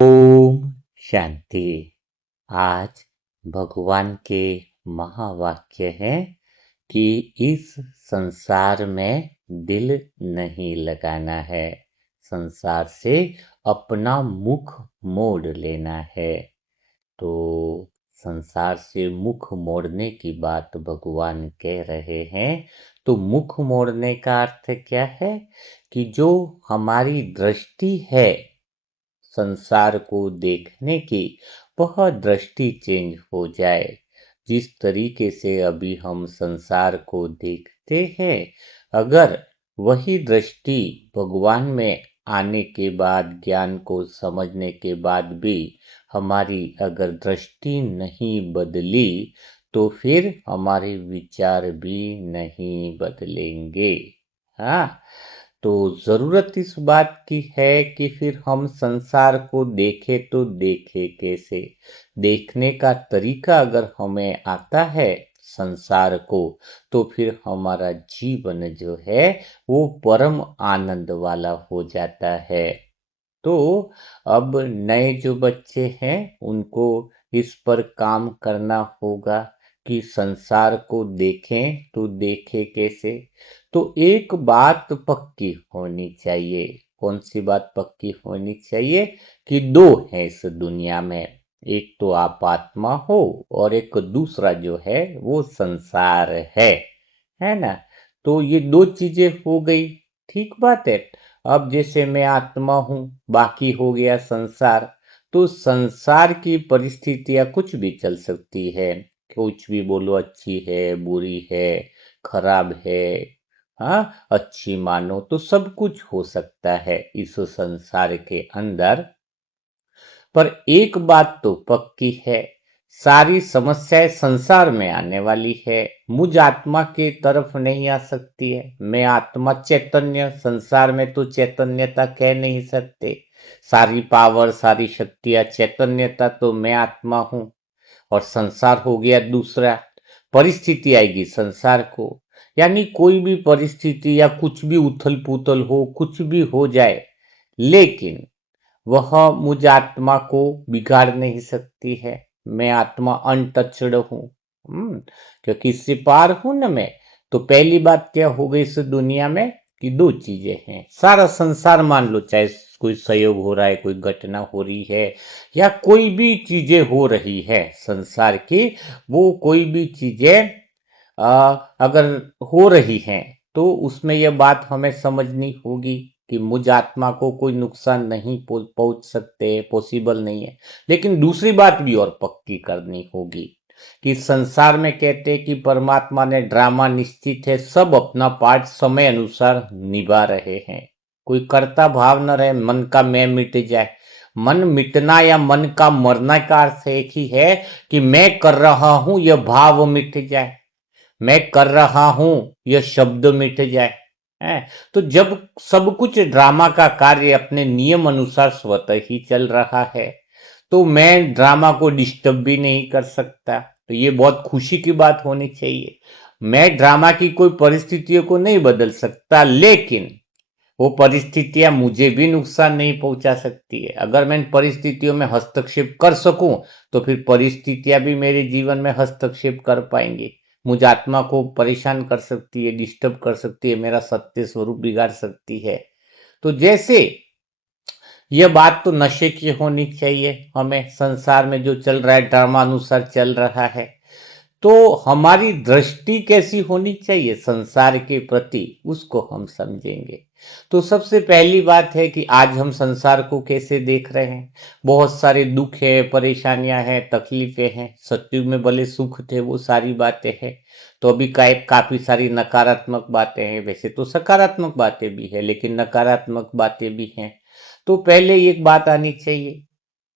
ओम शांति। आज भगवान के महावाक्य है कि इस संसार में दिल नहीं लगाना है, संसार से अपना मुख मोड़ लेना है। तो संसार से मुख मोड़ने की बात भगवान कह रहे हैं। तो मुख मोड़ने का अर्थ क्या है कि जो हमारी दृष्टि है संसार को देखने की, वह दृष्टि चेंज हो जाए। जिस तरीके से अभी हम संसार को देखते हैं, अगर वही दृष्टि भगवान में आने के बाद, ज्ञान को समझने के बाद भी हमारी अगर दृष्टि नहीं बदली, तो फिर हमारे विचार भी नहीं बदलेंगे। हाँ, तो जरूरत इस बात की है कि फिर हम संसार को देखें तो देखें कैसे। देखने का तरीका अगर हमें आता है संसार को, तो फिर हमारा जीवन जो है वो परम आनंद वाला हो जाता है। तो अब नए जो बच्चे हैं उनको इस पर काम करना होगा कि संसार को देखें तो देखें कैसे। तो एक बात पक्की होनी चाहिए। कौन सी बात पक्की होनी चाहिए? कि दो हैं इस दुनिया में, एक तो आप आत्मा हो और एक दूसरा जो है वो संसार है ना। तो ये दो चीजें हो गई, ठीक बात है। अब जैसे मैं आत्मा हूं, बाकी हो गया संसार। तो संसार की परिस्थितियां कुछ भी चल सकती है, कुछ भी बोलो, अच्छी है, बुरी है, खराब है, हाँ, अच्छी मानो तो सब कुछ हो सकता है इस संसार के अंदर। पर एक बात तो पक्की है, सारी समस्याएं संसार में आने वाली है, मुझ आत्मा के तरफ नहीं आ सकती है। मैं आत्मा चैतन्य, संसार में तो चैतन्यता कह नहीं सकते। सारी पावर, सारी शक्तियां, चैतन्यता तो मैं आत्मा हूं और संसार हो गया दूसरा। परिस्थिति आएगी संसार को, यानी कोई भी परिस्थिति या कुछ भी उथल पुथल हो, कुछ भी हो जाए, लेकिन वह मुझ आत्मा को बिगाड़ नहीं सकती है। मैं आत्मा अनटचड हूं। क्योंकि इससे पार हूं ना मैं। तो पहली बात क्या हो गई इस दुनिया में कि दो चीजें हैं। सारा संसार मान लो, चाहे कोई सहयोग हो रहा है, कोई घटना हो रही है, या कोई भी चीजें हो रही है संसार की, वो कोई भी चीजें अगर हो रही हैं, तो उसमें यह बात हमें समझनी होगी कि मुझ आत्मा को कोई नुकसान नहीं पहुंच सकते, पॉसिबल नहीं है। लेकिन दूसरी बात भी और पक्की करनी होगी कि संसार में कहते हैं कि परमात्मा ने ड्रामा निश्चित है, सब अपना पार्ट समय अनुसार निभा रहे हैं। कोई कर्ता भाव न रहे, मन का मैं मिट जाए। मन मिटना या मन का मरना का अर्थ एक ही है कि मैं कर रहा हूं यह भाव मिट जाए, मैं कर रहा हूं यह शब्द मिट जाए। है, तो जब सब कुछ ड्रामा का कार्य अपने नियम अनुसार स्वतः ही चल रहा है, तो मैं ड्रामा को डिस्टर्ब भी नहीं कर सकता। तो ये बहुत खुशी की बात होनी चाहिए। मैं ड्रामा की कोई परिस्थितियों को नहीं बदल सकता, लेकिन वो परिस्थितियां मुझे भी नुकसान नहीं पहुंचा सकती है। अगर मैं इन परिस्थितियों में हस्तक्षेप कर सकूं, तो फिर परिस्थितियां भी मेरे जीवन में हस्तक्षेप कर पाएंगी, मुझ आत्मा को परेशान कर सकती है, डिस्टर्ब कर सकती है, मेरा सत्य स्वरूप बिगाड़ सकती है। तो जैसे यह बात तो नशे की होनी चाहिए, हमें संसार में जो चल रहा है ड्रामा अनुसार चल रहा है। तो हमारी दृष्टि कैसी होनी चाहिए संसार के प्रति, उसको हम समझेंगे। तो सबसे पहली बात है कि आज हम संसार को कैसे देख रहे हैं। बहुत सारे दुख है, परेशानियां हैं, तकलीफें हैं। सत्युग में भले सुख थे, वो सारी बातें हैं। तो अभी काफी सारी नकारात्मक बातें हैं। वैसे तो सकारात्मक बातें भी है, लेकिन नकारात्मक बातें भी हैं। तो पहले एक बात आनी चाहिए,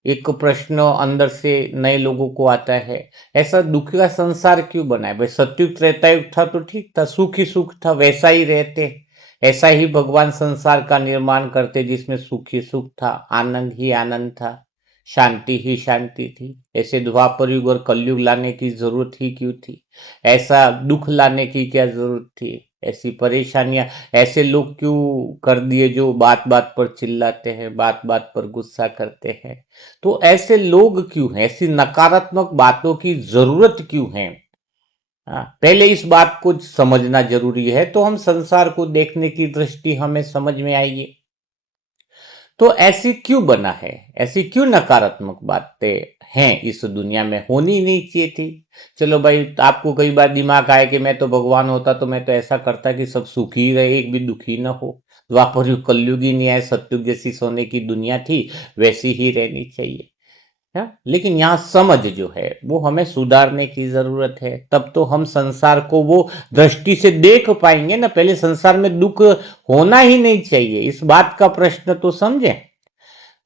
एक प्रश्न अंदर से नए लोगों को आता है, ऐसा दुख का संसार क्यों बना है? भाई सतयुग त्रेतायुग था तो ठीक था, सुख ही सुख था, वैसा ही रहते। ऐसा ही भगवान संसार का निर्माण करते जिसमें सुख ही सुख था, आनंद ही आनंद था, शांति ही शांति थी। ऐसे द्वापर युग और कलयुग लाने की जरूरत ही क्यों थी? ऐसा दुख लाने की क्या जरूरत थी? ऐसी परेशानियां, ऐसे लोग क्यों कर दिए जो बात बात पर चिल्लाते हैं, बात बात पर गुस्सा करते हैं। तो ऐसे लोग क्यों हैं, ऐसी नकारात्मक बातों की जरूरत क्यों है। पहले इस बात को समझना जरूरी है, तो हम संसार को देखने की दृष्टि हमें समझ में आएगी। तो ऐसी क्यों बना है, ऐसी क्यों नकारात्मक बातें हैं इस दुनिया में, होनी ही नहीं चाहिए थी। चलो भाई, आपको कई बार दिमाग आए कि मैं तो भगवान होता तो मैं तो ऐसा करता कि सब सुखी ही रहे, एक भी दुखी ना हो। द्वापर युग कलयुग ही नहीं आए, सतयुग जैसी सोने की दुनिया थी वैसी ही रहनी चाहिए। लेकिन यहाँ समझ जो है वो हमें सुधारने की जरूरत है, तब तो हम संसार को वो दृष्टि से देख पाएंगे ना। पहले संसार में दुख होना ही नहीं चाहिए, इस बात का प्रश्न तो समझे।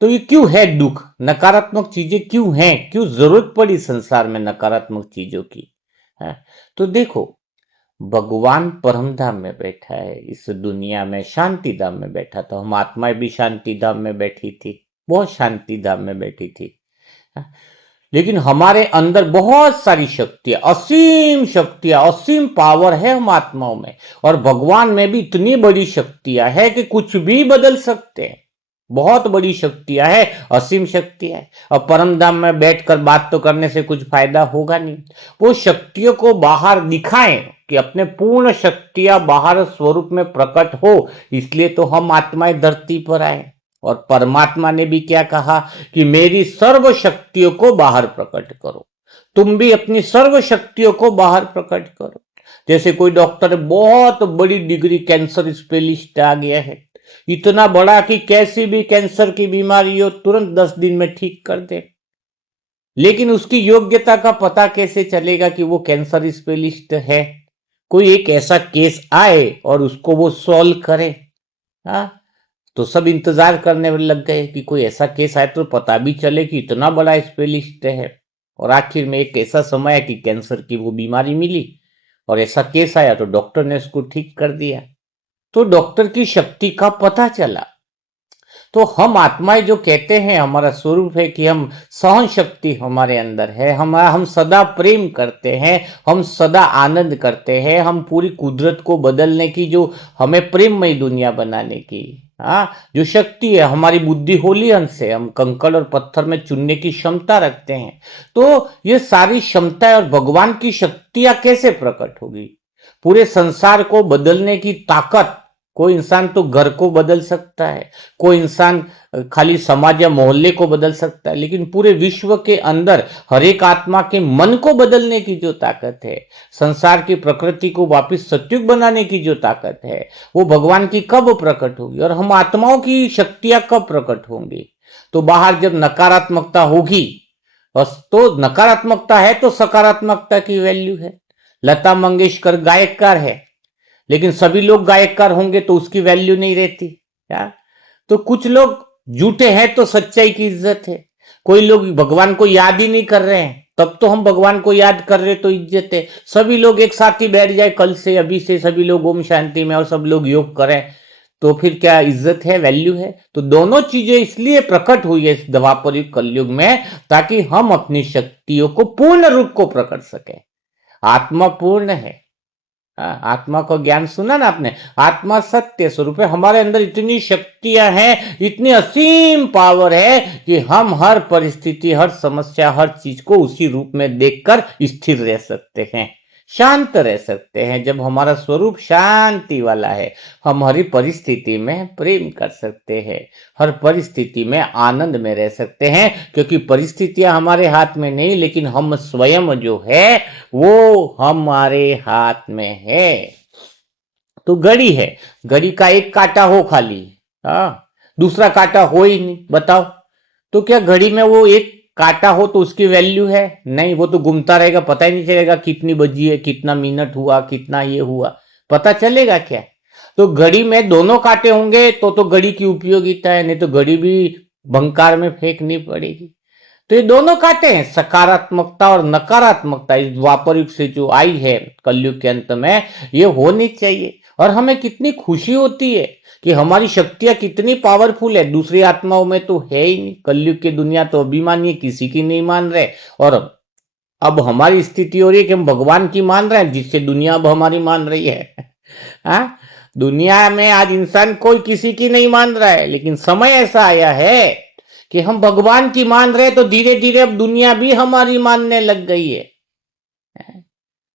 तो ये क्यों है दुख, नकारात्मक चीजें क्यों हैं, क्यों जरूरत पड़ी संसार में नकारात्मक चीजों की है। तो देखो, भगवान परम धाम में बैठा है, इस दुनिया में शांति धाम में बैठा था। हम आत्माएं भी शांति धाम में बैठी थी, बहुत शांति धाम में बैठी थी। लेकिन हमारे अंदर बहुत सारी शक्तियां, असीम शक्तियां, असीम पावर है हम आत्माओं में। और भगवान में भी इतनी बड़ी शक्तियां है कि कुछ भी बदल सकते हैं। बहुत बड़ी शक्तियां है, असीम शक्तियां है। और परम धाम में बैठकर बात तो करने से कुछ फायदा होगा नहीं। वो शक्तियों को बाहर दिखाएं कि अपने पूर्ण शक्तियां बाहर स्वरूप में प्रकट हो, इसलिए तो हम आत्माएं धरती पर आए। और परमात्मा ने भी क्या कहा कि मेरी सर्व शक्तियों को बाहर प्रकट करो। तुम भी अपनी सर्व शक्तियों को बाहर प्रकट करो। जैसे कोई डॉक्टर बहुत बड़ी डिग्री कैंसर स्पेशलिस्ट आ गया है, इतना बड़ा कि कैसी भी कैंसर की बीमारी हो तुरंत 10 दिन में ठीक कर दे। लेकिन उसकी योग्यता का पता कैसे चलेगा कि वो कैंसर स्पेशलिस्ट है। कोई एक ऐसा केस आए और उसको वो सॉल्व करे। हाँ, तो सब इंतजार करने में लग गए कि कोई ऐसा केस आए तो पता भी चले कि इतना बड़ा स्पेशलिस्ट है। और आखिर में एक ऐसा समय है कि कैंसर की वो बीमारी मिली और ऐसा केस आया तो डॉक्टर ने उसको ठीक कर दिया। तो डॉक्टर की शक्ति का पता चला। तो हम आत्माएं जो कहते हैं, हमारा स्वरूप है कि हम सहन शक्ति हमारे अंदर है, हम सदा प्रेम करते हैं, हम सदा आनंद करते हैं, हम पूरी कुदरत को बदलने की, जो हमें प्रेममय दुनिया बनाने की जो शक्ति है, हमारी बुद्धि होली अंश है, हम कंकड़ और पत्थर में चुनने की क्षमता रखते हैं। तो ये सारी क्षमताएं और भगवान की शक्तियां कैसे प्रकट होगी। पूरे संसार को बदलने की ताकत, कोई इंसान तो घर को बदल सकता है, कोई इंसान खाली समाज या मोहल्ले को बदल सकता है, लेकिन पूरे विश्व के अंदर हर एक आत्मा के मन को बदलने की जो ताकत है, संसार की प्रकृति को वापस सत्युग बनाने की जो ताकत है, वो भगवान की कब प्रकट होगी और हम आत्माओं की शक्तियां कब प्रकट होंगी। तो बाहर जब नकारात्मकता होगी, तो नकारात्मकता है तो सकारात्मकता की वैल्यू है। लता मंगेशकर गायककार है, लेकिन सभी लोग गायककार होंगे तो उसकी वैल्यू नहीं रहती। क्या, तो कुछ लोग झूठे हैं तो सच्चाई की इज्जत है। कोई लोग भगवान को याद ही नहीं कर रहे हैं, तब तो हम भगवान को याद कर रहे तो इज्जत है। सभी लोग एक साथ ही बैठ जाए कल से, अभी से सभी लोग ओम शांति में और सब लोग योग करें, तो फिर क्या इज्जत है, वैल्यू है। तो दोनों चीजें इसलिए प्रकट हुई है इस द्वापर युग कलयुग में, ताकि हम अपनी शक्तियों को पूर्ण रूप को प्रकट सके। आत्मा पूर्ण है। आत्मा को ज्ञान सुना ना आपने, आत्मा सत्य स्वरूप है। हमारे अंदर इतनी शक्तियां हैं, इतनी असीम पावर है कि हम हर परिस्थिति, हर समस्या, हर चीज को उसी रूप में देखकर स्थिर रह सकते हैं, शांत रह सकते हैं। जब हमारा स्वरूप शांति वाला है, हम हर परिस्थिति में प्रेम कर सकते हैं, हर परिस्थिति में आनंद में रह सकते हैं, क्योंकि परिस्थितियां हमारे हाथ में नहीं, लेकिन हम स्वयं जो है वो हमारे हाथ में है। तो घड़ी है, घड़ी का एक कांटा हो खाली, दूसरा कांटा हो ही नहीं, बताओ। तो क्या घड़ी में वो एक काटा हो तो उसकी वैल्यू है? नहीं, वो तो घूमता रहेगा, पता ही नहीं चलेगा कितनी बजी है, कितना मिनट हुआ, कितना ये हुआ, पता चलेगा क्या। तो घड़ी में दोनों कांटे होंगे तो घड़ी की उपयोगिता है, नहीं तो घड़ी भी भंकार में फेंकनी पड़ेगी। तो ये दोनों कांटे हैं, सकारात्मकता और नकारात्मकता इस द्वापर युग से जो आई है कलयुग के अंत में, ये होनी चाहिए। और हमें कितनी खुशी होती है कि हमारी शक्तियां कितनी पावरफुल है, दूसरी आत्माओं में तो है ही नहीं। कलयुग की दुनिया तो अभिमानी है, किसी की नहीं मान रहे। और अब हमारी स्थिति हो रही है कि हम भगवान की मान रहे हैं, जिससे दुनिया अब हमारी मान रही है। हाँ, दुनिया में आज इंसान कोई किसी की नहीं मान रहा है, लेकिन समय ऐसा आया है कि हम भगवान की मान रहे हैं, तो धीरे धीरे अब दुनिया भी हमारी मानने लग गई है।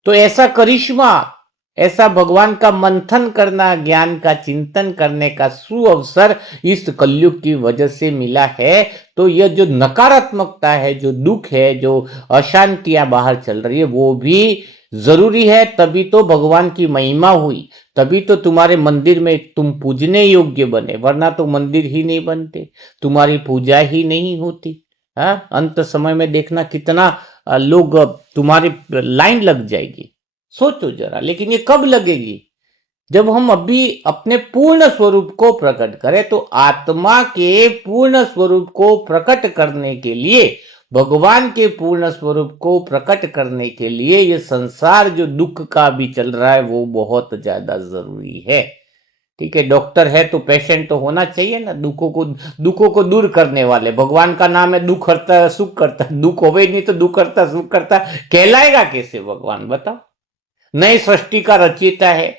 तो ऐसा करिश्मा, ऐसा भगवान का मंथन करना, ज्ञान का चिंतन करने का सुअवसर इस कलयुग की वजह से मिला है। तो यह जो नकारात्मकता है, जो दुख है, जो अशांतियां बाहर चल रही है, वो भी जरूरी है। तभी तो भगवान की महिमा हुई, तभी तो तुम्हारे मंदिर में तुम पूजने योग्य बने, वरना तो मंदिर ही नहीं बनते, तुम्हारी पूजा ही नहीं होती। हाँ, अंत समय में देखना कितना लोग तुम्हारी लाइन लग जाएगी, सोचो जरा। लेकिन ये कब लगेगी? जब हम अभी अपने पूर्ण स्वरूप को प्रकट करें। तो आत्मा के पूर्ण स्वरूप को प्रकट करने के लिए, भगवान के पूर्ण स्वरूप को प्रकट करने के लिए, ये संसार जो दुख का भी चल रहा है वो बहुत ज्यादा जरूरी है। ठीक है, डॉक्टर है तो पेशेंट तो होना चाहिए ना, दुखों को दूर करने वाले। भगवान का नाम है दुख हरता है, सुख करता है। दुख होवे नहीं तो दुख करता सुख करता, कहलाएगा कैसे भगवान, बताओ? नई सृष्टि का रचयिता है,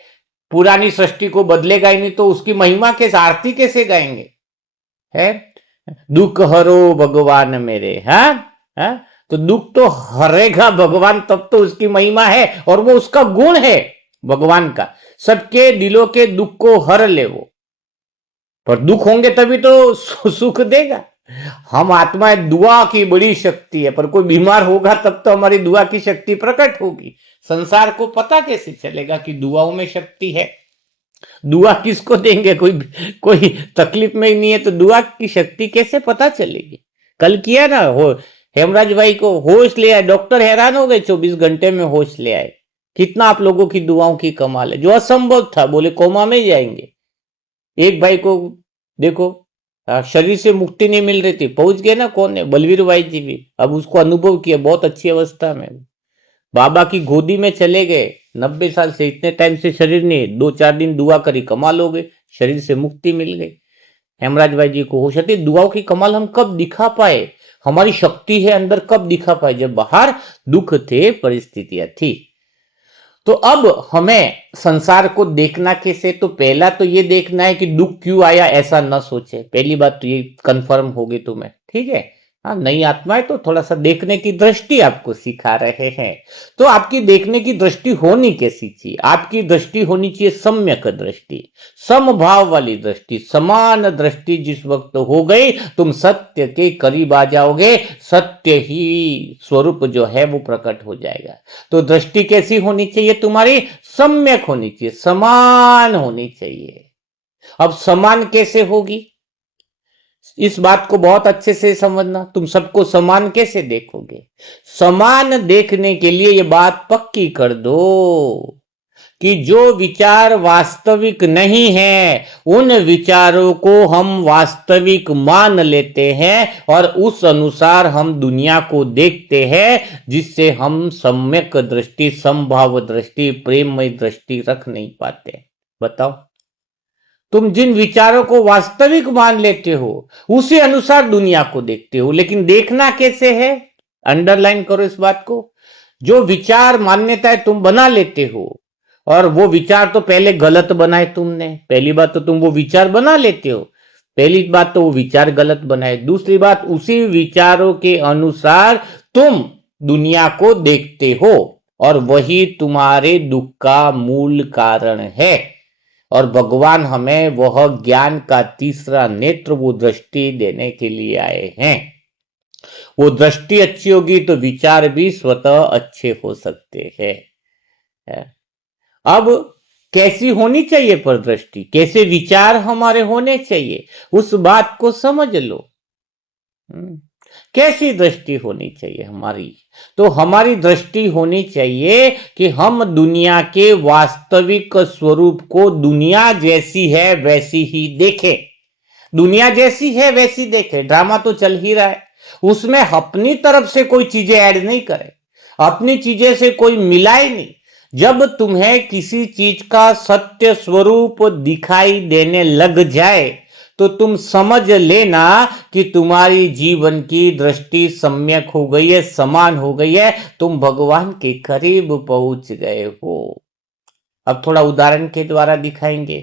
पुरानी सृष्टि को बदलेगा ही नहीं, तो उसकी महिमा कैसे, आरती कैसे गाएंगे? है, दुख हरो भगवान मेरे। हाँ, तो दुख तो हरेगा भगवान, तब तो उसकी महिमा है, और वो उसका गुण है भगवान का। सबके दिलों के दुख को हर ले वो, पर दुख होंगे तभी तो सुख देगा। हम आत्माएं, दुआ की बड़ी शक्ति है, पर कोई बीमार होगा तब तो हमारी दुआ की शक्ति प्रकट होगी। संसार को पता कैसे चलेगा कि दुआओं में शक्ति है? दुआ किसको देंगे? कोई कोई तकलीफ में ही नहीं है, तो दुआ की शक्ति कैसे पता चलेगी? कल किया ना, हो हेमराज भाई को होश ले आए, डॉक्टर हैरान हो गए, 24 घंटे में होश ले आए। कितना आप लोगों की दुआओं की कमाल है, जो असंभव था, बोले कोमा में जाएंगे। एक भाई को देखो, शरीर से मुक्ति नहीं मिल रही थी, पहुंच गए ना, कौन है, बलवीर भाई जी भी, अब उसको अनुभव किया, बहुत अच्छी अवस्था में बाबा की गोदी में चले गए। 90 साल से, इतने टाइम से शरीर ने 2-4 दिन दुआ करी, कमाल हो गई, शरीर से मुक्ति मिल गई। हेमराज भाई जी को होश आती। दुआओं की कमाल हम कब दिखा पाए, हमारी शक्ति है अंदर, कब दिखा पाए? जब बाहर दुख थे, परिस्थितियां थी। तो अब हमें संसार को देखना कैसे? तो पहला तो ये देखना है कि दुख क्यों आया, ऐसा न सोचे। पहली बात तो ये कंफर्म होगी तुम्हें, ठीक है? हाँ, नई आत्मा है तो थोड़ा सा देखने की दृष्टि आपको सिखा रहे हैं। तो आपकी देखने की दृष्टि होनी कैसी चाहिए? आपकी दृष्टि होनी चाहिए सम्यक दृष्टि, समभाव वाली दृष्टि, समान दृष्टि। जिस वक्त हो गई, तुम सत्य के करीब आ जाओगे, सत्य ही स्वरूप जो है वो प्रकट हो जाएगा। तो दृष्टि कैसी होनी चाहिए तुम्हारी? सम्यक होनी चाहिए, समान होनी चाहिए। अब समान कैसे होगी, इस बात को बहुत अच्छे से समझना। तुम सबको समान कैसे देखोगे? समान देखने के लिए ये बात पक्की कर दो कि जो विचार वास्तविक नहीं है, उन विचारों को हम वास्तविक मान लेते हैं, और उस अनुसार हम दुनिया को देखते हैं, जिससे हम सम्यक दृष्टि, समभाव दृष्टि, प्रेममय दृष्टि रख नहीं पाते। बताओ, तुम जिन विचारों को वास्तविक मान लेते हो, उसी अनुसार दुनिया को देखते हो। लेकिन देखना कैसे है? अंडरलाइन करो इस बात को। जो विचार मान्यताएं तुम बना लेते हो, और वो विचार तो पहले गलत बनाए तुमने, पहली बात तो तुम वो विचार बना लेते हो, पहली बात तो वो विचार गलत बनाए। दूसरी बात, उसी विचारों के अनुसार तुम दुनिया को देखते हो, और वही तुम्हारे दुख का मूल कारण है। और भगवान हमें वह ज्ञान का तीसरा नेत्र, वो दृष्टि देने के लिए आए हैं। वो दृष्टि अच्छी होगी तो विचार भी स्वतः अच्छे हो सकते हैं। अब कैसी होनी चाहिए पर दृष्टि, कैसे विचार हमारे होने चाहिए, उस बात को समझ लो। कैसी दृष्टि होनी चाहिए हमारी? तो हमारी दृष्टि होनी चाहिए कि हम दुनिया के वास्तविक स्वरूप को दुनिया जैसी है वैसी ही देखें। दुनिया जैसी है वैसी देखें, ड्रामा तो चल ही रहा है, उसमें अपनी तरफ से कोई चीजें ऐड नहीं करे, अपनी चीजें से कोई मिलाए नहीं। जब तुम्हें किसी चीज का सत्य स्वरूप दिखाई देने लग जाए, तो तुम समझ लेना कि तुम्हारी जीवन की दृष्टि सम्यक हो गई है, समान हो गई है, तुम भगवान के करीब पहुंच गए हो। अब थोड़ा उदाहरण के द्वारा दिखाएंगे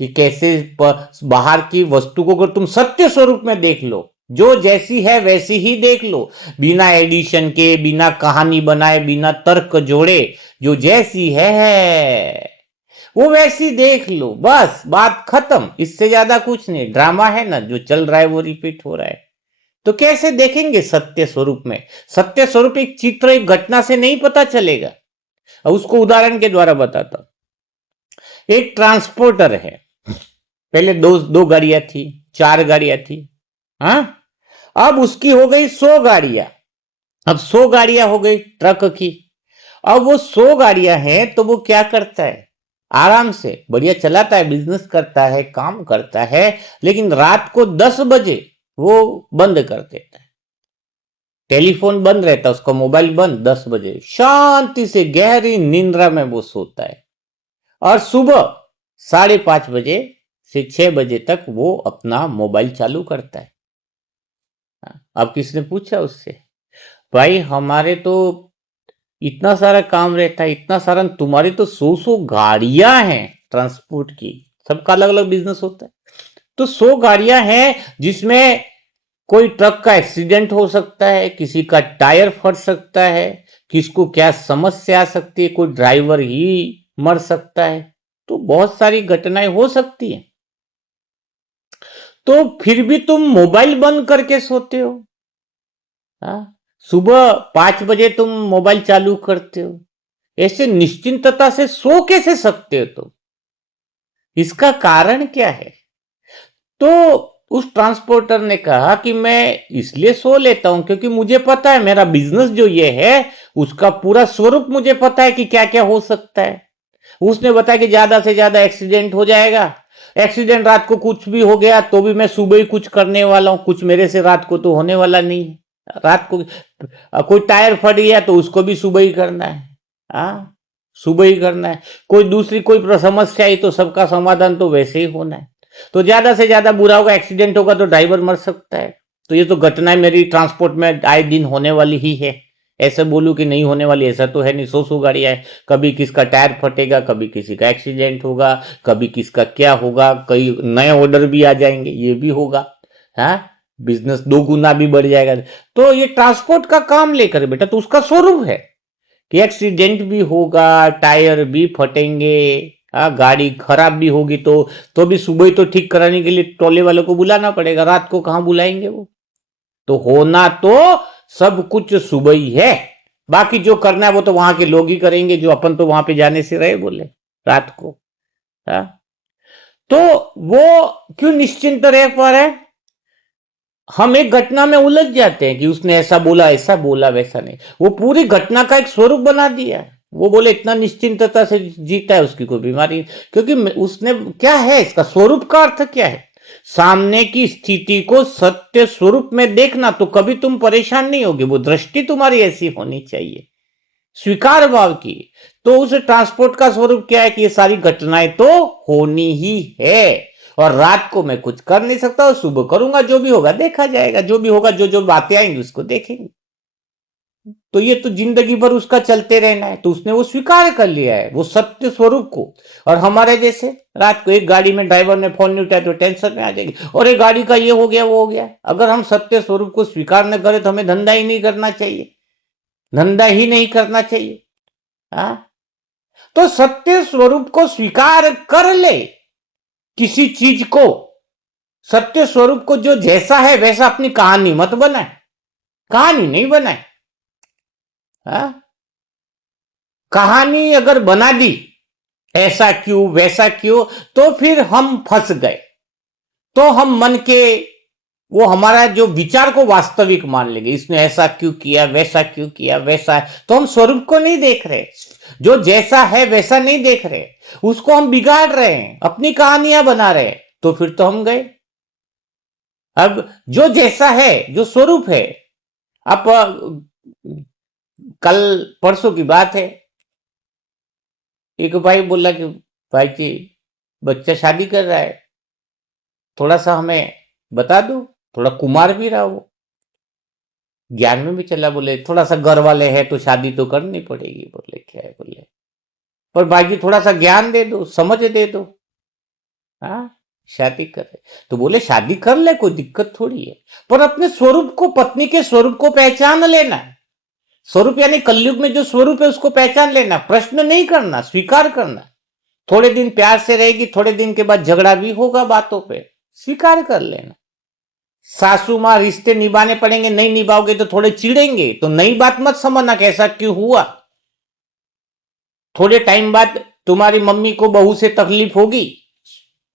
कि कैसे बाहर की वस्तु को अगर तुम सत्य स्वरूप में देख लो, जो जैसी है वैसी ही देख लो, बिना एडिशन के, बिना कहानी बनाए, बिना तर्क जोड़े, जो जैसी है वो वैसी देख लो, बस बात खत्म। इससे ज्यादा कुछ नहीं। ड्रामा है ना, जो चल रहा है वो रिपीट हो रहा है। तो कैसे देखेंगे सत्य स्वरूप में? सत्य स्वरूप एक चित्र, एक घटना से नहीं पता चलेगा। अब उसको उदाहरण के द्वारा बताता हूं। एक ट्रांसपोर्टर है, पहले दो गाड़ियां थी, 4 गाड़ियां थी, हाँ। अब उसकी हो गई 100 गाड़ियां। अब 100 गाड़ियां हो गई ट्रक की। अब वो 100 गाड़ियां हैं तो वो क्या करता है? आराम से बढ़िया चलाता है, बिजनेस करता है, काम करता है, लेकिन रात को 10 बजे वो बंद कर देता है। टेलीफोन बंद रहता है उसका, मोबाइल बंद, 10 बजे शांति से गहरी निंद्रा में वो सोता है। और सुबह 5:30 बजे से 6 बजे तक वो अपना मोबाइल चालू करता है। अब किसने पूछा उससे, भाई हमारे तो इतना सारा काम रहता है, इतना सारा, तुम्हारी तो 100 गाड़ियां हैं ट्रांसपोर्ट की, सबका अलग अलग बिजनेस होता है, तो 100 गाड़ियां हैं जिसमें कोई ट्रक का एक्सीडेंट हो सकता है, किसी का टायर फट सकता है, किसको क्या समस्या आ सकती है, कोई ड्राइवर ही मर सकता है, तो बहुत सारी घटनाएं हो सकती हैं। तो फिर भी तुम मोबाइल बंद करके सोते हो, हाँ? सुबह 5 बजे तुम मोबाइल चालू करते हो, ऐसे निश्चिंतता से सो कैसे सकते हो तुम? इसका कारण क्या है? तो उस ट्रांसपोर्टर ने कहा कि मैं इसलिए सो लेता हूं क्योंकि मुझे पता है मेरा बिजनेस जो ये है उसका पूरा स्वरूप मुझे पता है कि क्या क्या हो सकता है। उसने बताया कि ज्यादा से ज्यादा एक्सीडेंट हो जाएगा, एक्सीडेंट रात को कुछ भी हो गया तो भी मैं सुबह ही कुछ करने वाला हूं, कुछ मेरे से रात को तो होने वाला नहीं है। रात को कोई टायर फट गया तो उसको भी सुबह ही करना है, हाँ, सुबह ही करना है। कोई दूसरी कोई समस्या आई तो सबका समाधान तो वैसे ही होना है। तो ज्यादा से ज्यादा बुरा होगा, एक्सीडेंट होगा तो ड्राइवर मर सकता है। तो ये तो घटनाएं मेरी ट्रांसपोर्ट में आए दिन होने वाली ही है। ऐसे बोलूं कि नहीं होने वाली, ऐसा तो है नहीं। 100 गाड़ियां है, कभी किसका टायर फटेगा, कभी किसी का एक्सीडेंट होगा, कभी किसका क्या होगा, कई नए ऑर्डर भी आ जाएंगे, ये भी होगा, हाँ, बिजनेस 2 गुना भी बढ़ जाएगा। तो ये ट्रांसपोर्ट का काम लेकर बेटा, तो उसका स्वरूप है कि एक्सीडेंट भी होगा, टायर भी फटेंगे, गाड़ी खराब भी होगी तो भी सुबह ही तो ठीक कराने के लिए टोले वालों को बुलाना पड़ेगा, रात को कहां बुलाएंगे वो? तो होना तो सब कुछ सुबह ही है, बाकी जो करना है वो तो वहां के लोग ही करेंगे, जो अपन तो वहां पे जाने से रहे बोले रात को, हा? तो वो क्यों निश्चिंत रह पा रहे? हम एक घटना में उलझ जाते हैं कि उसने ऐसा बोला वैसा नहीं। वो पूरी घटना का एक स्वरूप बना दिया है। वो बोले इतना निश्चिंतता से जीता है, उसकी कोई बीमारी, क्योंकि उसने क्या है, इसका स्वरूप का अर्थ क्या है? सामने की स्थिति को सत्य स्वरूप में देखना, तो कभी तुम परेशान नहीं होगे। वो दृष्टि तुम्हारी ऐसी होनी चाहिए, स्वीकार भाव की। तो उस ट्रांसपोर्ट का स्वरूप क्या है कि ये सारी घटनाएं तो होनी ही है, और रात को मैं कुछ कर नहीं सकता, और सुबह करूंगा, जो भी होगा देखा जाएगा, जो भी होगा, जो जो बातें आएंगी उसको देखेंगे। तो ये तो जिंदगी भर उसका चलते रहना है, तो उसने वो स्वीकार कर लिया है वो सत्य स्वरूप को। और हमारे जैसे रात को एक गाड़ी में ड्राइवर ने फोन नहीं उठाया तो टेंशन में आ जाएगी, और एक गाड़ी का ये हो गया वो हो गया। अगर हम सत्य स्वरूप को स्वीकार न करें तो हमें धंधा ही नहीं करना चाहिए, धंधा ही नहीं करना चाहिए, हाँ? तो सत्य स्वरूप को स्वीकार कर ले, किसी चीज को, सत्य स्वरूप को, जो जैसा है वैसा अपनी कहानी मत बनाए, कहानी नहीं बनाए, हाँ? कहानी अगर बना दी ऐसा क्यों वैसा क्यों, तो फिर हम फंस गए। तो हम मन के वो हमारा जो विचार को वास्तविक मान लेंगे, इसने ऐसा क्यों किया, वैसा क्यों किया, वैसा है, तो हम स्वरूप को नहीं देख रहे, जो जैसा है वैसा नहीं देख रहे, उसको हम बिगाड़ रहे हैं, अपनी कहानियां बना रहे हैं, तो फिर तो हम गए। अब जो जैसा है, जो स्वरूप है, अब कल परसों की बात है, एक भाई बोला कि भाई जी बच्चा शादी कर रहा है, थोड़ा सा हमें बता दो, थोड़ा कुमार भी रहा वो, ज्ञान में भी चला, बोले थोड़ा सा घर वाले हैं तो शादी तो करनी पड़ेगी। बोले क्या है, बोले पर बाकी थोड़ा सा ज्ञान दे दो, समझ दे दो। हाँ, शादी करे तो बोले शादी कर ले, कोई दिक्कत थोड़ी है, पर अपने स्वरूप को, पत्नी के स्वरूप को पहचान लेना। स्वरूप यानी कलयुग में जो स्वरूप है उसको पहचान लेना, प्रश्न नहीं करना, स्वीकार करना। थोड़े दिन प्यार से रहेगी, थोड़े दिन के बाद झगड़ा भी होगा बातों पे, स्वीकार कर लेना। सासू माँ रिश्ते निभाने पड़ेंगे, नहीं निभाओगे तो थोड़े चिढ़ेंगे, तो नई बात मत समझना कि ऐसा क्यों हुआ। थोड़े टाइम बाद तुम्हारी मम्मी को बहू से तकलीफ होगी,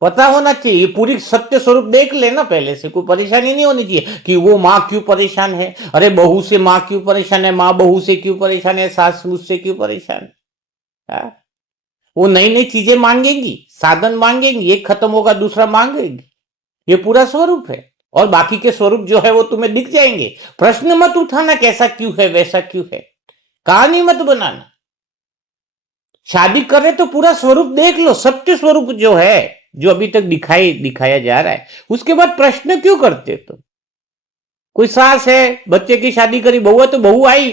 पता होना चाहिए, ये पूरी सत्य स्वरूप देख लेना पहले से, कोई परेशानी नहीं होनी चाहिए कि वो माँ क्यों परेशान है, अरे बहू से माँ क्यों परेशान है, माँ बहू से क्यों परेशान है, सास मुझसे क्यों परेशान है। हाँ? वो नई नई चीजें मांगेंगी, साधन मांगेंगी, एक खत्म होगा दूसरा मांगेंगी, ये पूरा स्वरूप है। और बाकी के स्वरूप जो है वो तुम्हें दिख जाएंगे। प्रश्न मत उठाना कैसा क्यों है, वैसा क्यों है, कहानी मत बनाना। शादी कर रहे तो पूरा स्वरूप देख लो, सत्य स्वरूप जो है, जो अभी तक दिखाया जा रहा है, उसके बाद प्रश्न क्यों करते तुम। कोई सास है, बच्चे की शादी करी, बहू है तो बहू आई,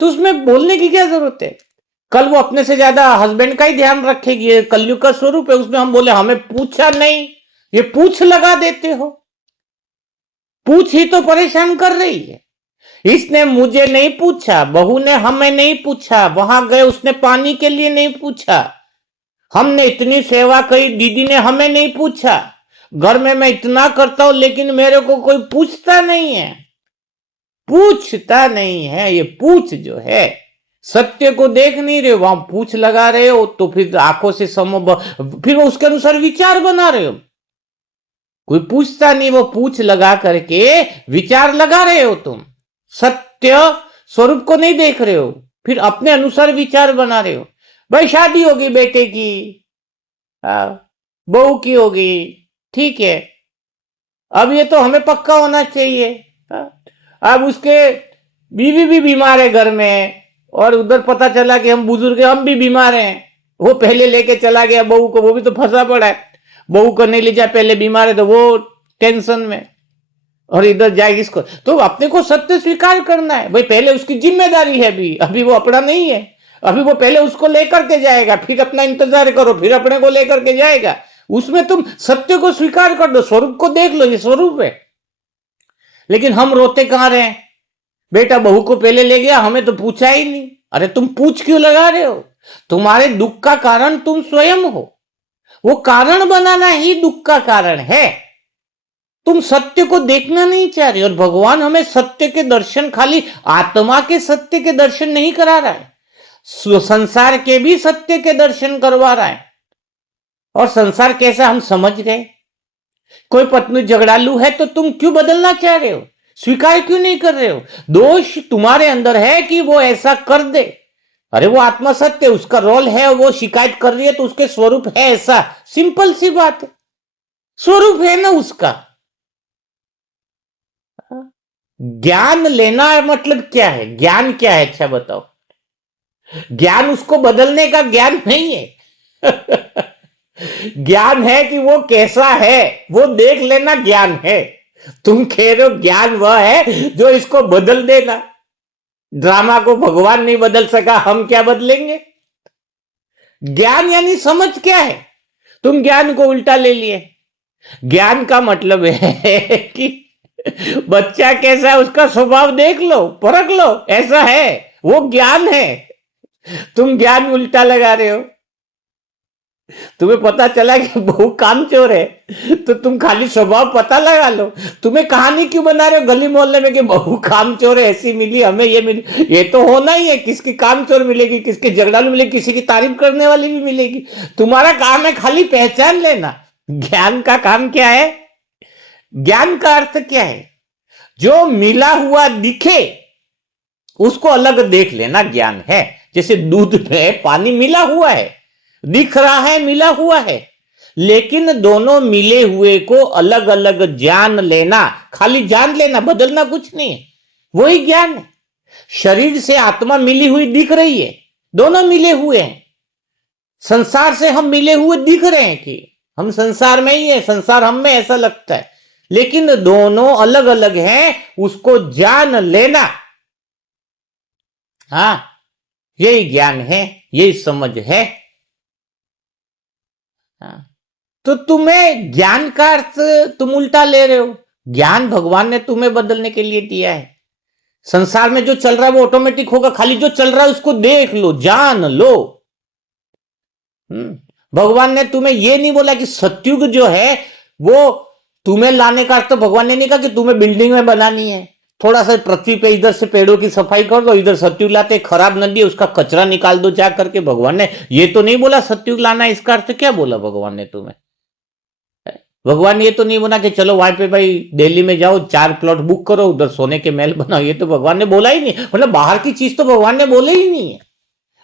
तो उसमें बोलने की क्या जरूरत है। कल वो अपने से ज्यादा हस्बैंड का ही ध्यान रखेगी, ये कलयुग का स्वरूप है। उसमें हम बोले हमें पूछा नहीं, ये पूछ लगा देते हो। पूछ ही तो परेशान कर रही है। इसने मुझे नहीं पूछा, बहू ने हमें नहीं पूछा, वहां गए उसने पानी के लिए नहीं पूछा, हमने इतनी सेवा करी, दीदी ने हमें नहीं पूछा, घर में मैं इतना करता हूं लेकिन मेरे को कोई पूछता नहीं है, पूछता नहीं है। ये पूछ जो है, सत्य को देख नहीं रहे हो, वहां पूछ लगा रहे हो, तो फिर आंखों से फिर उसके अनुसार विचार बना रहे हो। कोई पूछता नहीं, वो पूछ लगा करके विचार लगा रहे हो तुम, सत्य स्वरूप को नहीं देख रहे हो, फिर अपने अनुसार विचार बना रहे हो। भाई शादी होगी बेटे की, बहू की होगी, ठीक है, अब ये तो हमें पक्का होना चाहिए। अब उसके बीवी भी बीमार है घर में, और उधर पता चला कि हम बुजुर्ग हम भी बीमार हैं, वो पहले लेके चला गया बहू को, वो भी तो फंसा पड़ा है, बहू को नहीं ले जा, पहले बीमार है तो वो टेंशन में, और इधर जाएगी इसको। तो अपने को सत्य स्वीकार करना है भाई, पहले उसकी जिम्मेदारी है, अभी वो अपना नहीं है, अभी वो पहले उसको लेकर के जाएगा, फिर अपना इंतजार करो, फिर अपने को लेकर के जाएगा। उसमें तुम सत्य को स्वीकार कर दो, स्वरूप को देख लो, ये स्वरूप है। लेकिन हम रोते कहां रहे, बेटा बहू को पहले ले गया, हमें तो पूछा ही नहीं। अरे तुम पूछ क्यों लगा रहे हो, तुम्हारे दुख का कारण तुम स्वयं हो, वो कारण बनाना ही दुख का कारण है। तुम सत्य को देखना नहीं चाह रहे, और भगवान हमें सत्य के दर्शन, खाली आत्मा के सत्य के दर्शन नहीं करा रहा है, संसार के भी सत्य के दर्शन करवा रहा है। और संसार कैसा हम समझ गए। कोई पत्नी झगड़ालू है तो तुम क्यों बदलना चाह रहे हो, स्वीकार क्यों नहीं कर रहे हो। दोष तुम्हारे अंदर है कि वो ऐसा कर दे, अरे वो आत्मा सत्य, उसका रोल है, वो शिकायत कर रही है तो उसके स्वरूप है ऐसा, सिंपल सी बात है, स्वरूप है ना उसका। ज्ञान लेना मतलब क्या है, ज्ञान क्या है, अच्छा बताओ। ज्ञान उसको बदलने का ज्ञान नहीं है। ज्ञान है कि वो कैसा है वो देख लेना, ज्ञान है। तुम कह रहे हो ज्ञान वह है जो इसको बदल देना। ड्रामा को भगवान नहीं बदल सका, हम क्या बदलेंगे। ज्ञान यानी समझ क्या है, तुम ज्ञान को उल्टा ले लिए। ज्ञान का मतलब है कि बच्चा कैसा है उसका स्वभाव देख लो, परख लो, ऐसा है, वो ज्ञान है। तुम ज्ञान उल्टा लगा रहे हो। तुम्हें पता चला कि बहू कामचोर है तो तुम खाली स्वभाव पता लगा लो। तुम्हें कहानी क्यों बना रहे हो गली मोहल्ले में कि बहू कामचोर है, ऐसी मिली हमें, ये मिली, ये तो होना ही है, किसकी कामचोर मिलेगी, किसकी झगड़ालू मिलेगी, किसी की तारीफ करने वाली भी मिलेगी। तुम्हारा काम है खाली पहचान लेना। ज्ञान का काम क्या है, ज्ञान का अर्थ क्या है, जो मिला हुआ दिखे उसको अलग देख लेना ज्ञान है। जैसे दूध में पानी मिला हुआ है, दिख रहा है, मिला हुआ है, लेकिन दोनों मिले हुए को अलग अलग जान लेना, खाली जान लेना, बदलना कुछ नहीं है, वही ज्ञान है। शरीर से आत्मा मिली हुई दिख रही है, दोनों मिले हुए हैं। संसार से हम मिले हुए दिख रहे हैं कि हम संसार में ही है, संसार हम में, ऐसा लगता है, लेकिन दोनों अलग अलग हैं, उसको जान लेना। हाँ, यही ज्ञान है, यही समझ है। हाँ, तो तुम्हें ज्ञान का अर्थ तुम उल्टा ले रहे हो। ज्ञान भगवान ने तुम्हें बदलने के लिए दिया है। संसार में जो चल रहा है वो ऑटोमेटिक होगा, खाली जो चल रहा है उसको देख लो, जान लो। भगवान ने तुम्हें ये नहीं बोला कि सत्युग जो है वो तुम्हें लाने का अर्थ, तो भगवान ने नहीं कहा कि तुम्हें बिल्डिंग में बनानी है। थोड़ा सा पृथ्वी पे इधर से पेड़ों की सफाई कर दो, इधर सत्युग लाते, खराब नदी है उसका कचरा निकाल दो जा करके। भगवान ने ये तो नहीं बोला सत्युग लाना है। इसका अर्थ क्या बोला भगवान ने तुम्हें? भगवान ने ये तो नहीं बोला कि चलो वहां पे भाई दिल्ली में जाओ, 4 प्लॉट बुक करो, उधर सोने के महल बनाओ। ये तो भगवान ने बोला ही नहीं। मतलब बाहर की चीज तो भगवान ने बोले ही नहीं है।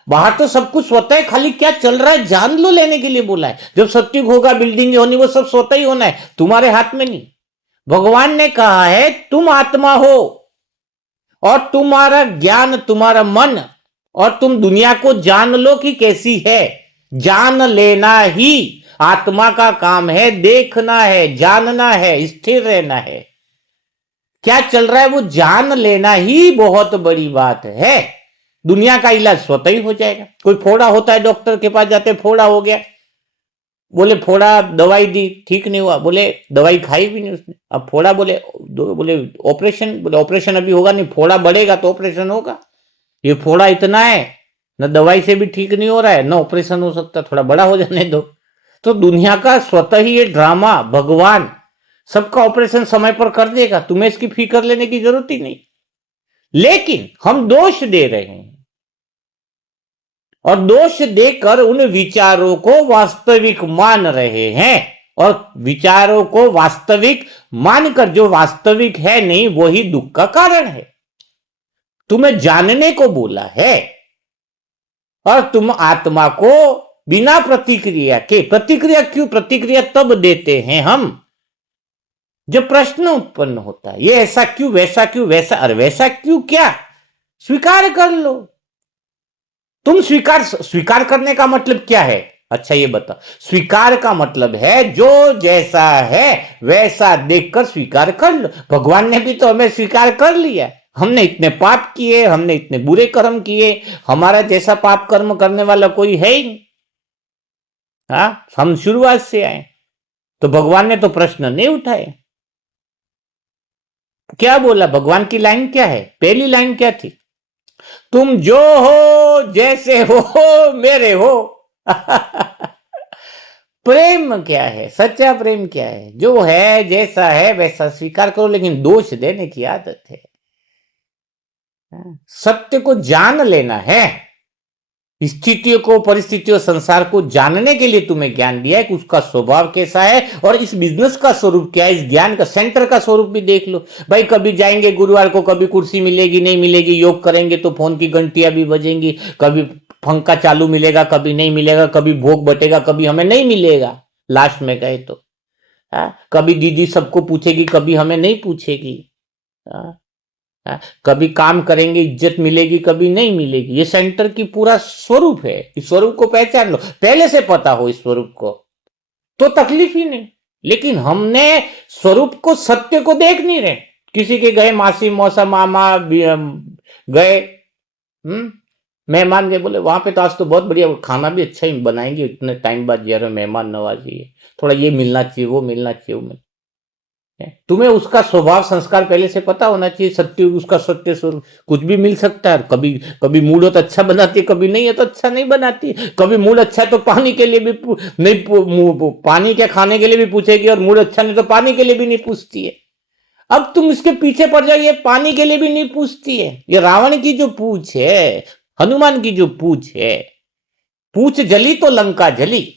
बाहर तो सब कुछ स्वतः है, खाली क्या चल रहा है जान लो, लेने के लिए बोला है। जब सत्युग होगा, बिल्डिंग होनी, वो सब स्वतः ही होना है, तुम्हारे हाथ में नहीं। भगवान ने कहा है तुम आत्मा हो और तुम्हारा ज्ञान, तुम्हारा मन, और तुम दुनिया को जान लो कि कैसी है। जान लेना ही आत्मा का काम है। देखना है, जानना है, स्थिर रहना है। क्या चल रहा है वो जान लेना ही बहुत बड़ी बात है। दुनिया का इलाज स्वतः ही हो जाएगा। कोई फोड़ा होता है, डॉक्टर के पास जाते, फोड़ा हो गया, बोले फोड़ा, दवाई दी, ठीक नहीं हुआ, बोले दवाई खाई भी नहीं उसने। अब फोड़ा, बोले बोले ऑपरेशन, बोले ऑपरेशन अभी होगा नहीं, फोड़ा बढ़ेगा तो ऑपरेशन होगा। ये फोड़ा इतना है, न दवाई से भी ठीक नहीं हो रहा है, न ऑपरेशन हो सकता, थोड़ा बड़ा हो जाने दो। तो दुनिया का स्वतः ही ये ड्रामा, भगवान सबका ऑपरेशन समय पर कर देगा, तुम्हें इसकी फिक्र लेने की जरूरत ही नहीं। लेकिन हम दोष दे रहे हैं, और दोष देकर उन विचारों को वास्तविक मान रहे हैं। और विचारों को वास्तविक मानकर जो वास्तविक है नहीं, वही दुख का कारण है। तुम्हें जानने को बोला है, और तुम आत्मा को बिना प्रतिक्रिया के, प्रतिक्रिया क्यों? प्रतिक्रिया तब देते हैं हम जब प्रश्न उत्पन्न होता है, ये ऐसा क्यों, वैसा क्यों, वैसा, अरे वैसा क्यों क्या? स्वीकार कर लो। तुम स्वीकार करने का मतलब क्या है? अच्छा ये बता, स्वीकार का मतलब है जो जैसा है वैसा देखकर स्वीकार कर लो। भगवान ने भी तो हमें स्वीकार कर लिया। हमने इतने पाप किए, हमने इतने बुरे कर्म किए, हमारा जैसा पाप कर्म करने वाला कोई है ही नहीं। हाँ, हम शुरुआत से आए, तो भगवान ने तो प्रश्न नहीं उठाए। क्या बोला भगवान की लाइन क्या है? पहली लाइन क्या थी? तुम जो हो, जैसे हो, मेरे हो। प्रेम क्या है? सच्चा प्रेम क्या है? जो है, जैसा है वैसा स्वीकार करो, लेकिन दोष देने की आदत है। सत्य को जान लेना है। स्थितियों को, परिस्थितियों, संसार को जानने के लिए तुम्हें ज्ञान दिया है कि उसका स्वभाव कैसा है और इस बिजनेस का स्वरूप क्या है। इस ज्ञान का सेंटर का स्वरूप भी देख लो भाई। कभी जाएंगे गुरुवार को, कभी कुर्सी मिलेगी नहीं मिलेगी, योग करेंगे तो फोन की घंटियां भी बजेंगी, कभी पंखा चालू मिलेगा, कभी नहीं मिलेगा, कभी भोग बटेगा, कभी हमें नहीं मिलेगा लास्ट में गए तो। कभी दीदी सबको पूछेगी, कभी हमें नहीं पूछेगी। कभी काम करेंगे, इज्जत मिलेगी, कभी नहीं मिलेगी। ये सेंटर की पूरा स्वरूप है। इस स्वरूप को पहचान लो, पहले से पता हो इस स्वरूप को, तो तकलीफ ही नहीं। लेकिन हमने स्वरूप को, सत्य को देख नहीं रहे। किसी के गए, मासी मौसा मामा गए, मेहमान गए, बोले वहां पे तो आज तो बहुत बढ़िया खाना भी अच्छा ही बनाएंगे, इतने टाइम बाद जा रहे मेहमान नवाजी है, थोड़ा ये मिलना चाहिए, वो मिलना चाहिए, वो मिलना। तुम्हें उसका स्वभाव संस्कार पहले से पता होना चाहिए। सत्य, उसका सत्य स्वरूप कुछ भी मिल सकता है। कभी कभी मूड हो तो अच्छा बनाती है, कभी नहीं है तो अच्छा नहीं बनाती। कभी मूड अच्छा है तो पानी के लिए भी नहीं, पानी के खाने के लिए भी पूछेगी, और मूड अच्छा नहीं तो पानी के लिए भी नहीं पूछती है। अब तुम इसके पीछे पड़ जाओ, ये पानी के लिए भी नहीं पूछती है। ये रावण की जो पूछ है, हनुमान की जो पूछ है, पूछ जली तो लंका जली।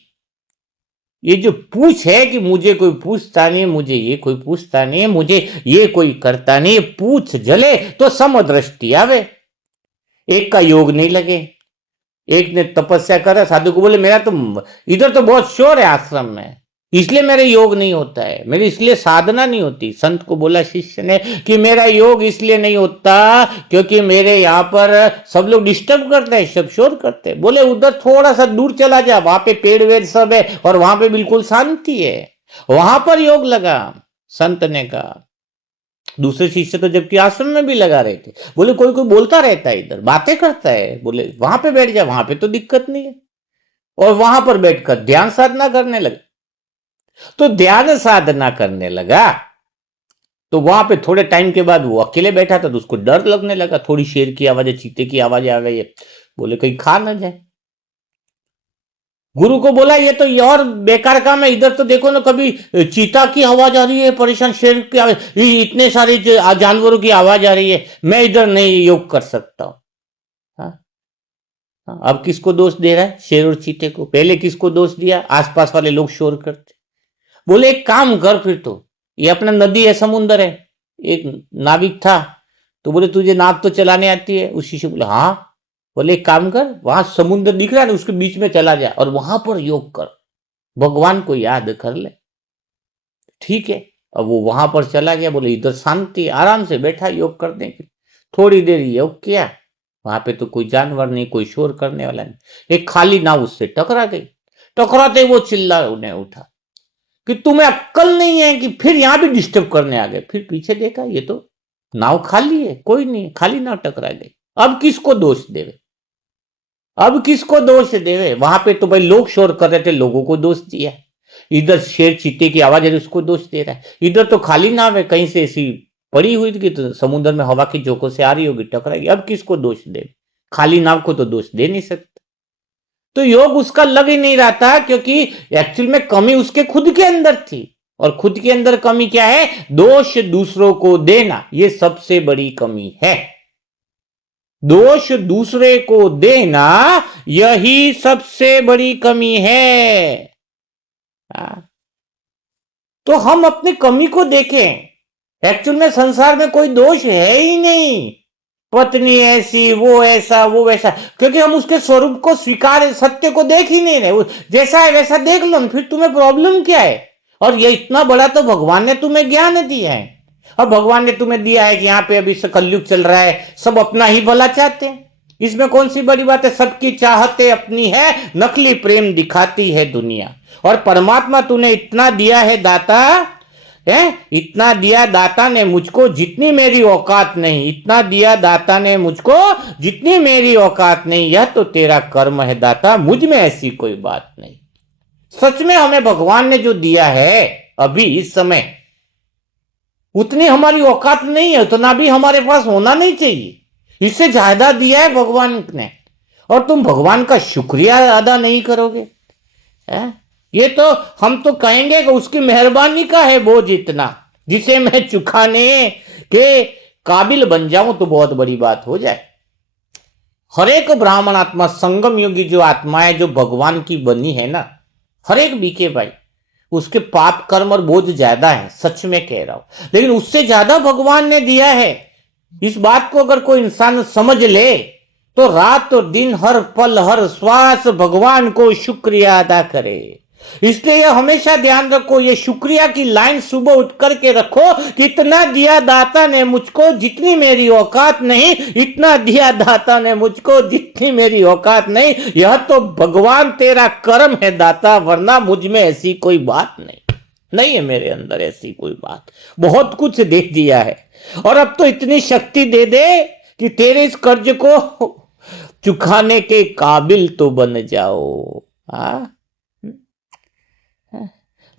ये जो पूछ है कि मुझे कोई पूछता नहीं, मुझे ये कोई पूछता नहीं, मुझे ये कोई करता नहीं, पूछ जले तो समदृष्टि आवे। एक का योग नहीं लगे। एक ने तपस्या करा, साधु को बोले मेरा तो इधर तो बहुत शोर है आश्रम में, इसलिए मेरे योग नहीं होता है, मेरी इसलिए साधना नहीं होती। संत को बोला शिष्य ने कि मेरा योग इसलिए नहीं होता क्योंकि मेरे यहाँ पर सब लोग डिस्टर्ब करते हैं, सब शोर करते हैं। बोले उधर थोड़ा सा दूर चला जा, वहां पे पेड़ वेड़ सब है और वहां पे बिल्कुल शांति है, वहां पर योग लगा। संत ने कहा। दूसरे शिष्य तो जबकि आश्रम में भी लगा रहे थे। बोले कोई कोई बोलता रहता है, इधर बातें करता है, बोले वहां पे बैठ जा, वहां पे तो दिक्कत नहीं है। और वहां पर बैठकर ध्यान साधना करने लगा। तो ध्यान साधना करने लगा तो वहां पे थोड़े टाइम के बाद वो अकेले बैठा था, तो उसको डर लगने लगा, थोड़ी शेर की आवाज, चीते की आवाज आ गई है, बोले कहीं खा ना जाए। गुरु को बोला ये तो ये और बेकार काम है, इधर तो देखो ना, कभी चीता की आवाज आ रही है, परेशान शेर की आवाज, इतने सारे जानवरों की आवाज आ रही है, मैं इधर नहीं योग कर सकता हूं। हाँ? अब किसको दोष दे रहा है? शेर और चीते को। पहले किसको दोष दिया? आसपास वाले लोग शोर करते। बोले एक काम कर फिर, तो ये अपना नदी है, समुंदर है, एक नाविक था, तो बोले तुझे नाव तो चलाने आती है? उस शिष्य बोले हाँ। बोले एक काम कर, वहां समुद्र दिख रहा है ना, उसके बीच में चला जा और वहां पर योग कर, भगवान को याद कर ले। ठीक है। अब वो वहां पर चला गया, बोले इधर शांति, आराम से बैठा योग करने के। थोड़ी देर योग किया, वहां पे तो कोई जानवर नहीं, कोई शोर करने वाला नहीं, एक खाली नाव उससे टकरा गई। टकराते वो चिल्ला उन्हें उठा कि तुम्हें अक्कल नहीं है कि फिर यहां भी डिस्टर्ब करने आ गए। फिर पीछे देखा, ये तो नाव खाली है, कोई नहीं, खाली नाव टकरा गई। अब किसको दोष देवे? अब किसको दोष देवे? वहां पे तो भाई लोग शोर कर रहे थे, लोगों को दोष दिया। इधर शेर चीते की आवाज है, उसको दोष दे रहा है। इधर तो खाली नाव है, कहीं से ऐसी पड़ी हुई थी, तो समुद्र में हवा की झोंकों से आ रही होगी, टकराएगी। अब किसको दोष दे? खाली नाव को तो दोष दे नहीं सकते। तो योग उसका लग ही नहीं रहा था, क्योंकि एक्चुअल में कमी उसके खुद के अंदर थी। और खुद के अंदर कमी क्या है? दोष दूसरों को देना, ये सबसे बड़ी कमी है। दोष दूसरे को देना, यही सबसे बड़ी कमी है। तो हम अपनी कमी को देखें। एक्चुअल में संसार में कोई दोष है ही नहीं। पत्नी ऐसी, वो ऐसा, वो वैसा, क्योंकि हम उसके स्वरूप को स्वीकार, सत्य को देख ही नहीं रहे। जैसा है वैसा देख लो, फिर तुम्हें प्रॉब्लम क्या है? और ये इतना बड़ा तो भगवान ने तुम्हें ज्ञान दिया है। अब भगवान ने तुम्हें दिया है कि यहाँ पे अभी कलयुग चल रहा है, सब अपना ही भला चाहते हैं, इसमें कौन सी बड़ी बात है? सबकी चाहते अपनी है, नकली प्रेम दिखाती है दुनिया। और परमात्मा तूने इतना दिया है दाता, है इतना दिया दाता ने मुझको, जितनी मेरी औकात नहीं, इतना दिया दाता ने मुझको, जितनी मेरी औकात नहीं, यह तो तेरा कर्म है दाता, मुझ में ऐसी कोई बात नहीं। सच में हमें भगवान ने जो दिया है अभी इस समय, उतनी हमारी औकात नहीं है, उतना भी हमारे पास होना नहीं चाहिए। इससे ज्यादा दिया है भगवान ने, और तुम भगवान का शुक्रिया अदा नहीं करोगे। है? ये तो हम तो कहेंगे कि उसकी मेहरबानी का है बोझ इतना, जिसे मैं चुकाने के काबिल बन जाऊं तो बहुत बड़ी बात हो जाए। हर एक ब्राह्मण आत्मा, संगम योगी जो आत्मा है, जो भगवान की बनी है ना, हर एक बीके भाई, उसके पाप कर्म और बोझ ज्यादा है, सच में कह रहा हूं। लेकिन उससे ज्यादा भगवान ने दिया है। इस बात को अगर कोई इंसान समझ ले, तो रात और दिन, हर पल, हर श्वास भगवान को शुक्रिया अदा करे। इसलिए हमेशा ध्यान रखो, ये शुक्रिया की लाइन सुबह उठ करके रखो कि इतना दिया दाता ने मुझको, जितनी मेरी औकात नहीं, इतना दिया दाता ने मुझको, जितनी मेरी औकात नहीं, यह तो भगवान तेरा कर्म है दाता, वरना मुझ में ऐसी कोई बात नहीं है, मेरे अंदर ऐसी कोई बात। बहुत कुछ दे दिया है, और अब तो इतनी शक्ति दे दे कि तेरे इस कर्ज को चुकाने के काबिल तो बन जाओ।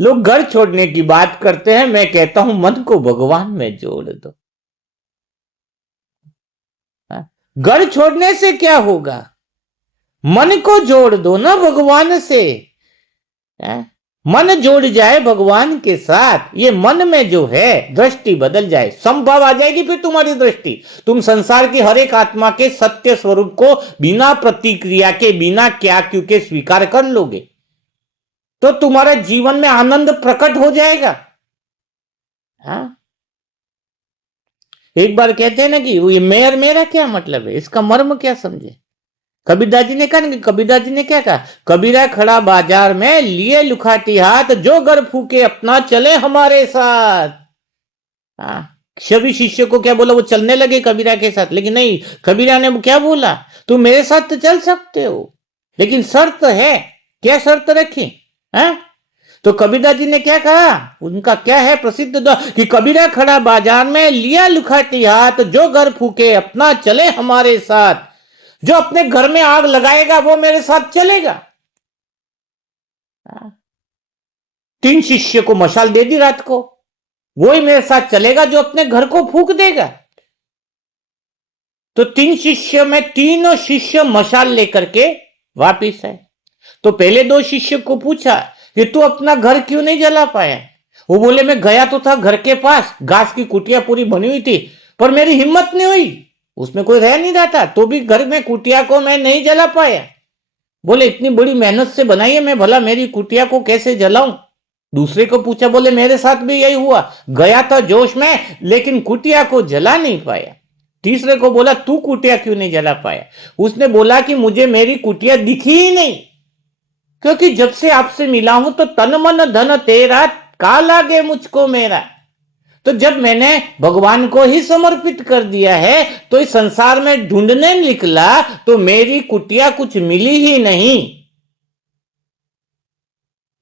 लोग घर छोड़ने की बात करते हैं, मैं कहता हूं मन को भगवान में जोड़ दो। घर छोड़ने से क्या होगा? मन को जोड़ दो ना भगवान से। मन जोड़ जाए भगवान के साथ, ये मन में जो है दृष्टि बदल जाए, संभव आ जाएगी फिर तुम्हारी दृष्टि। तुम संसार की हर एक आत्मा के सत्य स्वरूप को बिना प्रतिक्रिया के, बिना क्या क्यों के स्वीकार कर लोगे, तो तुम्हारे जीवन में आनंद प्रकट हो जाएगा। हाँ? एक बार कहते हैं ना कि ये मेयर मेरा क्या मतलब है, इसका मर्म क्या समझे? कबीरदास जी ने कहा, कबीरदास जी ने क्या कहा? कबीरा खड़ा बाजार में, लिए लुखाटी हाथ, जो घर फूके अपना चले हमारे साथ। सभी शिष्य को क्या बोला? वो चलने लगे कबीरा के साथ, लेकिन नहीं, कबीरा ने क्या बोला? तुम मेरे साथ तो चल सकते हो, लेकिन शर्त है। क्या शर्त रखी? तो कबीरदास जी ने क्या कहा? उनका क्या है प्रसिद्ध कि कबीरा खड़ा बाजार में, लिया लुखाटी हाथ, जो घर फूके अपना चले हमारे साथ। जो अपने घर में आग लगाएगा वो मेरे साथ चलेगा। 3 शिष्य को मशाल दे दी रात को, वही मेरे साथ चलेगा जो अपने घर को फूंक देगा। तो 3 शिष्य में तीनों शिष्य मशाल लेकर के वापिस आए। तो पहले 2 शिष्य को पूछा कि तू अपना घर क्यों नहीं जला पाया? वो बोले मैं गया तो था घर के पास, घास की कुटिया पूरी बनी हुई थी, पर मेरी हिम्मत नहीं हुई, उसमें कोई रह नहीं रहा था, तो भी घर में कुटिया को मैं नहीं जला पाया। बोले इतनी बड़ी मेहनत से बनाई है, मैं भला मेरी कुटिया को कैसे जलाऊं? दूसरे को पूछा, बोले मेरे साथ भी यही हुआ, गया था जोश में लेकिन कुटिया को जला नहीं पाया। तीसरे को बोला तू कुटिया क्यों नहीं जला पाया? उसने बोला कि मुझे मेरी कुटिया दिखी ही नहीं, क्योंकि जब से आपसे मिला हूं तो तन मन धन तेरा, का लागे मुझको मेरा। तो जब मैंने भगवान को ही समर्पित कर दिया है तो इस संसार में ढूंढने निकला तो मेरी कुटिया कुछ मिली ही नहीं।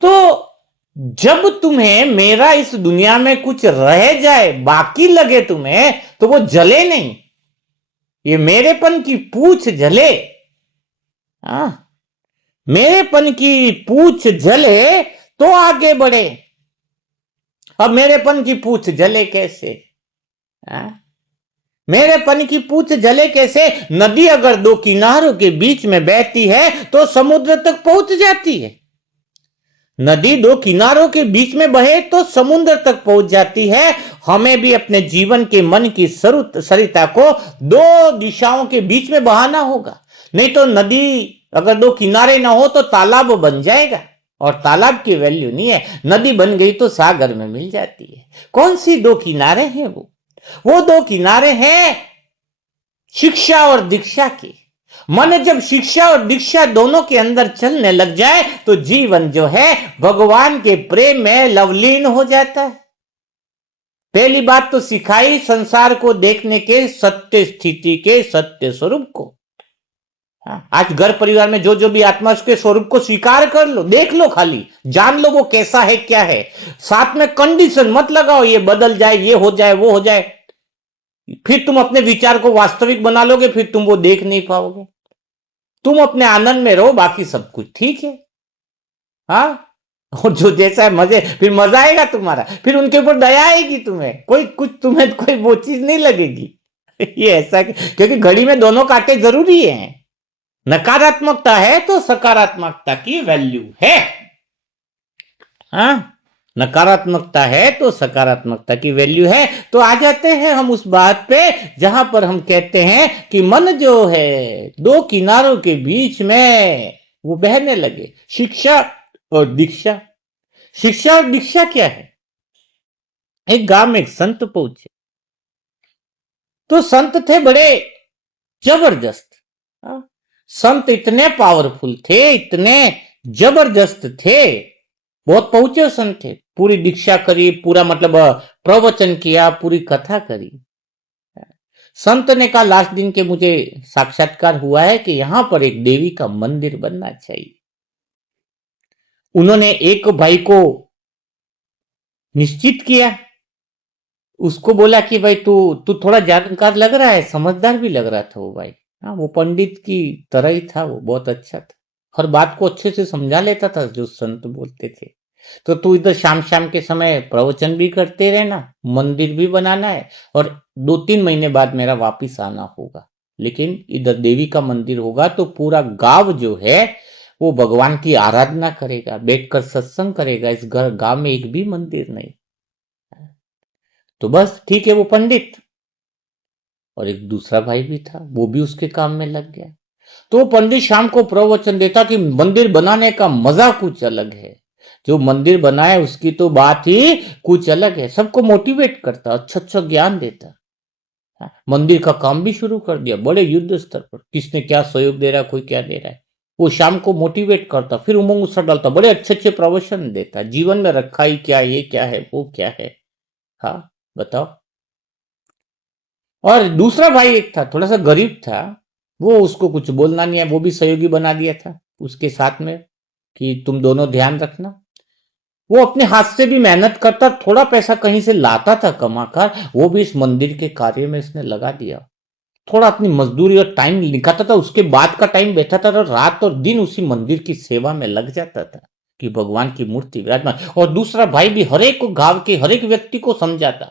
तो जब तुम्हें मेरा इस दुनिया में कुछ रह जाए, बाकी लगे तुम्हें, तो वो जले नहीं, ये मेरेपन की पूछ जले। मेरेपन की पूछ जले तो आगे बढ़े। अब मेरेपन की पूछ जले कैसे? मेरेपन की पूछ जले कैसे? नदी अगर 2 किनारों के बीच में बहती है तो समुद्र तक पहुंच जाती है। नदी 2 किनारों के बीच में बहे तो समुद्र तक पहुंच जाती है। हमें भी अपने जीवन के मन की सरिता को 2 दिशाओं के बीच में बहाना होगा, नहीं तो नदी अगर 2 किनारे ना हो तो तालाब बन जाएगा, और तालाब की वैल्यू नहीं है। नदी बन गई तो सागर में मिल जाती है। कौन सी 2 किनारे हैं? वो 2 किनारे हैं शिक्षा और दीक्षा की। मन जब शिक्षा और दीक्षा दोनों के अंदर चलने लग जाए तो जीवन जो है भगवान के प्रेम में लवलीन हो जाता है। पहली बात तो सिखाई संसार को देखने के सत्य स्थिति के सत्य स्वरूप को। आज घर परिवार में जो जो भी आत्मा उसके स्वरूप को स्वीकार कर लो, देख लो, खाली जान लो वो कैसा है क्या है। साथ में कंडीशन मत लगाओ ये बदल जाए, ये हो जाए, वो हो जाए, फिर तुम अपने विचार को वास्तविक बना लोगे, फिर तुम वो देख नहीं पाओगे। तुम अपने आनंद में रहो, बाकी सब कुछ ठीक है। और जो जैसा है मजे, फिर मजा आएगा तुम्हारा, फिर उनके ऊपर दया आएगी तुम्हें, तुम्हें कोई वो चीज नहीं लगेगी। ये ऐसा क्योंकि घड़ी में दोनों कांटे जरूरी हैं। नकारात्मकता है तो सकारात्मकता की वैल्यू है। नकारात्मकता है तो सकारात्मकता की वैल्यू है। तो आ जाते हैं हम उस बात पे जहां पर हम कहते हैं कि मन जो है 2 किनारों के बीच में वो बहने लगे। शिक्षा और दीक्षा। शिक्षा और दीक्षा क्या है? एक गांव में एक संत पहुंचे, तो संत थे बड़े जबरदस्त। संत इतने पावरफुल थे, इतने जबरदस्त थे, बहुत पहुंचे संत थे। पूरी दीक्षा करी, पूरा मतलब प्रवचन किया, पूरी कथा करी। संत ने कहा लास्ट दिन के मुझे साक्षात्कार हुआ है कि यहां पर एक देवी का मंदिर बनना चाहिए। उन्होंने एक भाई को निश्चित किया, उसको बोला कि भाई तू तू थोड़ा जानकार लग रहा है, समझदार भी लग रहा था वो भाई। वो पंडित की तरह ही था, वो बहुत अच्छा था, हर बात को अच्छे से समझा लेता था जो संत बोलते थे। तो तू इधर शाम शाम के समय प्रवचन भी करते रहना, मंदिर भी बनाना है, और 2-3 महीने बाद मेरा वापिस आना होगा। लेकिन इधर देवी का मंदिर होगा तो पूरा गांव जो है वो भगवान की आराधना करेगा, बैठकर सत्संग करेगा। इस गांव में एक भी मंदिर नहीं। तो बस ठीक है, वो पंडित और एक दूसरा भाई भी था, वो भी उसके काम में लग गया। तो वो पंडित शाम को प्रवचन देता कि मंदिर बनाने का मजा कुछ अलग है, जो मंदिर बनाए उसकी तो बात ही कुछ अलग है। सबको मोटिवेट करता, अच्छा अच्छा ज्ञान देता। मंदिर का काम भी शुरू कर दिया बड़े युद्ध स्तर पर, किसने क्या सहयोग दे रहा है, कोई क्या दे रहा है, वो शाम को मोटिवेट करता, फिर उमंग उत्साह डालता, बड़े अच्छे अच्छे प्रवचन देता, जीवन में रखा ही क्या, ये क्या है, वो क्या है। बताओ। और दूसरा भाई एक था, थोड़ा सा गरीब था, वो उसको कुछ बोलना नहीं है, वो भी सहयोगी बना दिया था उसके साथ में कि तुम दोनों ध्यान रखना। वो अपने हाथ से भी मेहनत करता, थोड़ा पैसा कहीं से लाता था कमाकर, वो भी इस मंदिर के कार्य में इसने लगा दिया। थोड़ा अपनी मजदूरी और टाइम निकालता था, उसके बाद का टाइम बैठा था, रात और दिन उसी मंदिर की सेवा में लग जाता था कि भगवान की मूर्ति विराजमान। और दूसरा भाई भी हर एक को, गांव के हर एक व्यक्ति को समझाता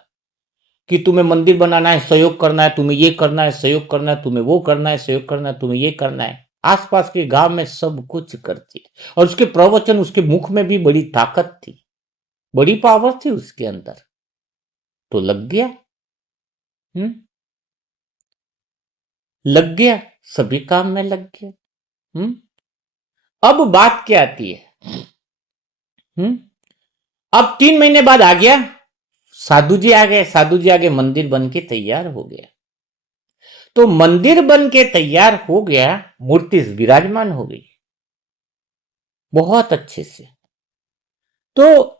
कि तुम्हें मंदिर बनाना है, सहयोग करना है, तुम्हें ये करना है, सहयोग करना है, तुम्हें वो करना है, सहयोग करना है, तुम्हें ये करना है। आसपास के गांव में सब कुछ करती है। और उसके प्रवचन, उसके मुख में भी बड़ी ताकत थी, बड़ी पावर थी उसके अंदर। तो लग गया। हम्म लग गया, सभी काम में लग गया। हम्म अब बात क्या आती है? हम्म अब 3 महीने बाद आ गया, साधु जी आ गए। साधु जी आगे मंदिर बन के तैयार हो गया। तो मंदिर बन के तैयार हो गया, मूर्ति विराजमान हो गई बहुत अच्छे से। तो